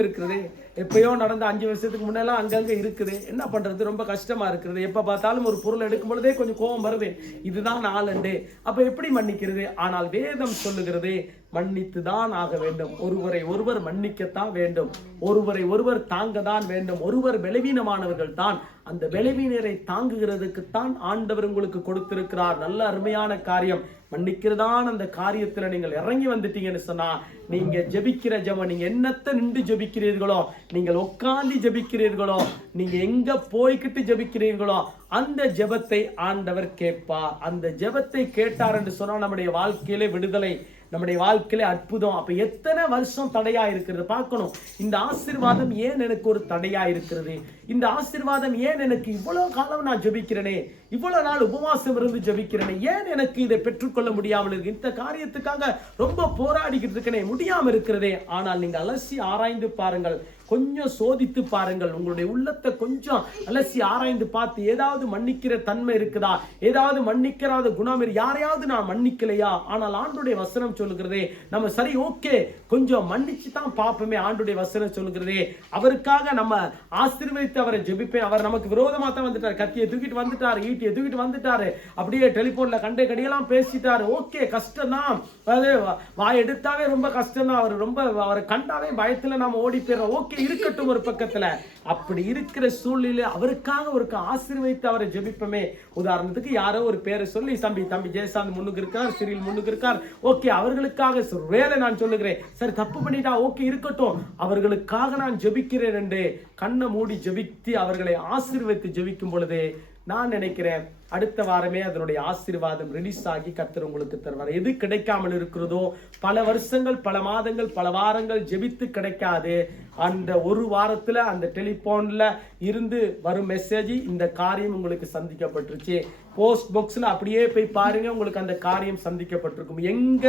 இருக்கிறது. எப்பயோ நடந்த 5 வருஷத்துக்கு முன்னெல்லாம் அங்கங்க இருக்குது. என்ன பண்றது? ரொம்ப கஷ்டமா இருக்கிறது. எப்ப பார்த்தாலும் ஒரு பொருள் எடுக்கும் பொழுதே கொஞ்சம் கோபம் வருது. இதுதான் ஆளண்டு. அப்ப எப்படி மன்னிக்கிறது? ஆனால் வேதம் சொல்லுகிறது, மன்னித்து தான் ஆக வேண்டும். ஒருவரை ஒருவர் மன்னிக்கத்தான் வேண்டும், ஒருவரை ஒருவர் தாங்க தான் வேண்டும். ஒருவர் பலவீனமானவர்கள் தான். அந்த பலவீனரை தாங்குகிறதுக்குத்தான் ஆண்டவர் உங்களுக்கு கொடுத்திருக்கிறார். நல்ல அருமையான காரியம். மன்னிக்கிறதான அந்த காரியத்துல நீங்கள் இறங்கி வந்துட்டீங்கன்னு சொன்னா, நீங்க ஜெபிக்கிற ஜெபம், நீங்க என்னத்தை நின்று ஜெபிக்கிறீர்களோ, நீங்கள் உட்கார்ந்து ஜெபிக்கிறீர்களோ, நீங்க எங்க போய்கிட்டு ஜெபிக்கிறீர்களோ, அந்த ஜெபத்தை ஆண்டவர் கேட்பார். அந்த ஜெபத்தை கேட்டார் என்று சொன்னா நம்முடைய வாழ்க்கையிலே விடுதலை, நம்முடைய வாழ்க்கையில அற்புதம். அப்ப எத்தனை வருஷம் தடையா இருக்கிறது பார்க்கணும். இந்த ஆசீர்வாதம் ஏன் எனக்கு ஒரு தடையா இருக்கிறது? இந்த ஆசீர்வாதம் ஏன் எனக்கு இவ்வளவு காலம் நான் ஜெபிக்கிறேனே, இவ்வளவு நாள் உபவாசம் இருந்து ஜெபிக்கிறேனே, ஏன் எனக்கு இதை பெற்றுக்கொள்ள முடியாமல் இருக்கு? இந்த காரியத்துக்காக ரொம்ப போராடிக்கிட்டு இருக்கனே, முடியாம இருக்கிறதே. ஆனால் நீங்க அலசி ஆராய்ந்து பாருங்கள், கொஞ்சம் சோதித்து பாருங்கள். உங்களுடைய உள்ளத்தை கொஞ்சம் அலசி ஆராய்ந்து பார்த்து, ஏதாவது மன்னிக்கிற தன்மை இருக்குதா, ஏதாவது மன்னிக்கிறாத குணம், யாரையாவது நான் மன்னிக்கலையா? ஆனால் ஆண்டுடைய வசனம் சொல்லுகிறதே, நம்ம சரி ஓகே கொஞ்சம் மன்னிச்சு தான் பார்ப்போமே. ஆண்டுடைய வசனம் சொல்லுகிறதே, அவருக்காக நம்ம ஆசீர்வதித்து அவரை ஜெபிப்பேன். அவர் நமக்கு விரோதமா தான் வந்துட்டார், கத்தியை தூக்கிட்டு வந்துட்டாரு, ஈட்டியை தூக்கிட்டு வந்துட்டாரு, அப்படியே டெலிபோன்ல கண்டே கடியெல்லாம் பேசிட்டாரு. ஓகே கஷ்டம் தான், அது வாய் எடுத்தாவே ரொம்ப கஷ்டம் தான். அவர் ரொம்ப அவரை கண்டாவே பயத்துல நாம ஓடி போயிடுறோம். ஓகே இருக்கட்டும் ஒரு பக்கத்துல. அப்படி இருக்கிற சூழ்நிலை அவருக்காக ஒரு ஆசீர்வதித்து அவரை ஜெபிப்போமே. உதாரணத்துக்கு யாரோ ஒரு பேரை சொல்லி, தம்பி ஜெயசாந்த் முன்னுக்கு இருக்கார், சிறில் முன்னுக்கு இருக்கார், ஓகே அவர்களுக்காக வேலை நான் சொல்லுகிறேன். சரி தப்பு பண்ணிட்டா ஓகே இருக்கட்டும், அவர்களுக்காக நான் ஜெபிக்கிறேன் என்று கண்ணை மூடி ஜெபித்து அவர்களை ஆசீர்வதித்து ஜெபிக்கும் பொழுது நான் நினைக்கிறேன் அடுத்த வாரமே அதனுடைய ஆசீர்வாதம் ரிலீஸ் ஆகி கர்த்தர் உங்களுக்கு தருவார். எது கிடைக்காமல் இருக்கிறதோ, பல வருஷங்கள், பல மாதங்கள், பல வாரங்கள் ஜெபித்து கிடைக்காது, அந்த ஒரு வாரத்துல அந்த டெலிபோன்ல இருந்து வரும் மெசேஜ், இந்த காரியம் உங்களுக்கு சந்திக்கப்பட்டுருச்சு, போஸ்ட் பாக்ஸ்ல அப்படியே போய் பாருங்க, உங்களுக்கு அந்த காரியம் சந்திக்கப்பட்டிருக்கும். எங்க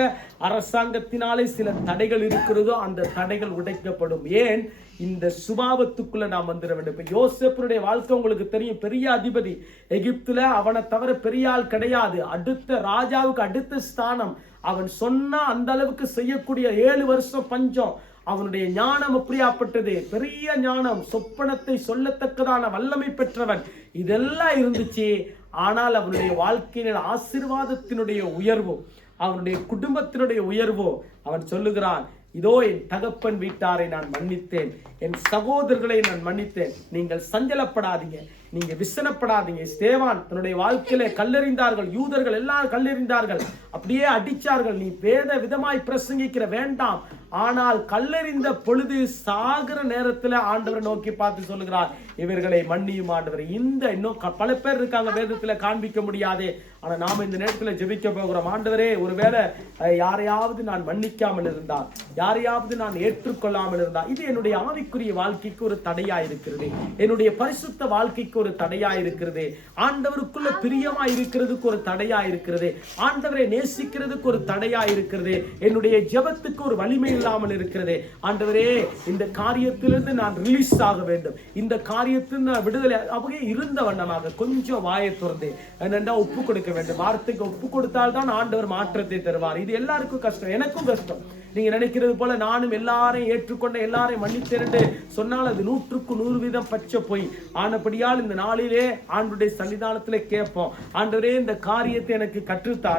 அரசாங்கத்தினாலே சில தடைகள் இருக்கிறதோ அந்த தடைகள் உடைக்கப்படும். ஏன்? இந்த சுபாவத்துக்குள்ள நாம் வந்துட வேண்டும். இப்ப யோசேப்புடைய வாழ்க்கை உங்களுக்கு தெரியும், பெரிய அதிபதி, எகிப்துல அவனை தவிர பெரிய ஆள் கிடையாது, அடுத்த ராஜாவுக்கு அடுத்த ஸ்தானம். அவன் சொன்னா அந்த அளவுக்கு செய்யக்கூடிய 7 வருஷம் பஞ்சம். அவனுடைய ஞானம் அப்படியாப்பட்டது, பெரிய ஞானம், சொப்பனத்தை சொல்லத்தக்கதான வல்லமை பெற்றவன், இதெல்லாம் இருந்துச்சு. ஆனால் அவனுடைய வாழ்க்கையில ஆசீர்வாதத்தினுடைய உயர்வு, அவனுடைய குடும்பத்தினுடைய உயர்வோ, அவன் சொல்லுகிறான், இதோ என் தகப்பன் வீட்டாரை நான் மன்னித்தேன், என் சகோதரர்களை நான் மன்னித்தேன், நீங்கள் சஞ்சலப்படாதீங்க, நீங்க விசனப்படாதீங்க. ஸ்தேவான் தன்னுடைய வாழ்க்கையில கல்லெறிந்தார்கள், யூதர்கள் எல்லாரும் கல்லெறிந்தார்கள், அப்படியே அடிச்சார்கள். நீ வேத விதமாய் பிரசங்கிக்கிற வேண்டாம். ஆனால் கல்லெறிந்த பொழுது சாகிற நேரத்துல ஆண்டவரை நோக்கி பார்த்து சொல்லுகிறார், இவர்களை மன்னியும் ஆண்டவர். இந்த இன்னும் பல பேர் இருக்காங்க, வேதத்துல காண்பிக்க முடியாது. ஆனா நாம இந்த நேரத்துல ஜெபிக்க போகிறோம். ஆண்டவரே, ஒருவேளை யாரையாவது நான் மன்னிக்காமல் இருந்தால், யாரையாவது நான் ஏற்றுக்கொள்ளாமல் இருந்தால், இது என்னுடைய ஆவிக்குரிய வாழ்க்கைக்கு ஒரு தடையா இருக்கிறது, என்னுடைய பரிசுத்த வாழ்க்கைக்கு ஒரு தடையா இருக்கிறது, ஆண்டவருக்குள்ள பிரியமா இருக்கிறதுக்கு ஒரு தடையா இருக்கிறது, ஆண்டவரை நேசிக்கிறதுக்கு ஒரு தடையா இருக்கிறது, என்னுடைய ஜெபத்துக்கு ஒரு வலிமை இல்லாமல் இருக்கிறது. ஆண்டவரே, இந்த காரியத்திலிருந்து நான் ரிலீஸ் ஆக வேண்டும், இந்த காரியத்தில் நான் விடுதலை அப்படியே இருந்த வண்ணமாக கொஞ்சம் வாயை திறந்து என்னென்னா ஒப்பு கொடுக்க வேண்டும். வார்த்தைக்கு ஒப்பு கொடுத்தால் தான் ஆண்டவர் மாற்றத்தை தருவார். இது எல்லாருக்கும் கஷ்டம், எனக்கும் கஷ்டம். நீங்க நினைக்கிறது போல நானும் எல்லாரையும் ஏற்றுக்கொண்ட, எல்லாரையும் மன்னித்திரண்டு சொன்னால் அது 100% பச்சை போய். ஆனபடியால் இந்த நாளிலே ஆண்டவருடைய சன்னிதானத்திலே கேட்போம், ஆண்டவரே இந்த காரியத்தை எனக்கு கற்றுத்தார்.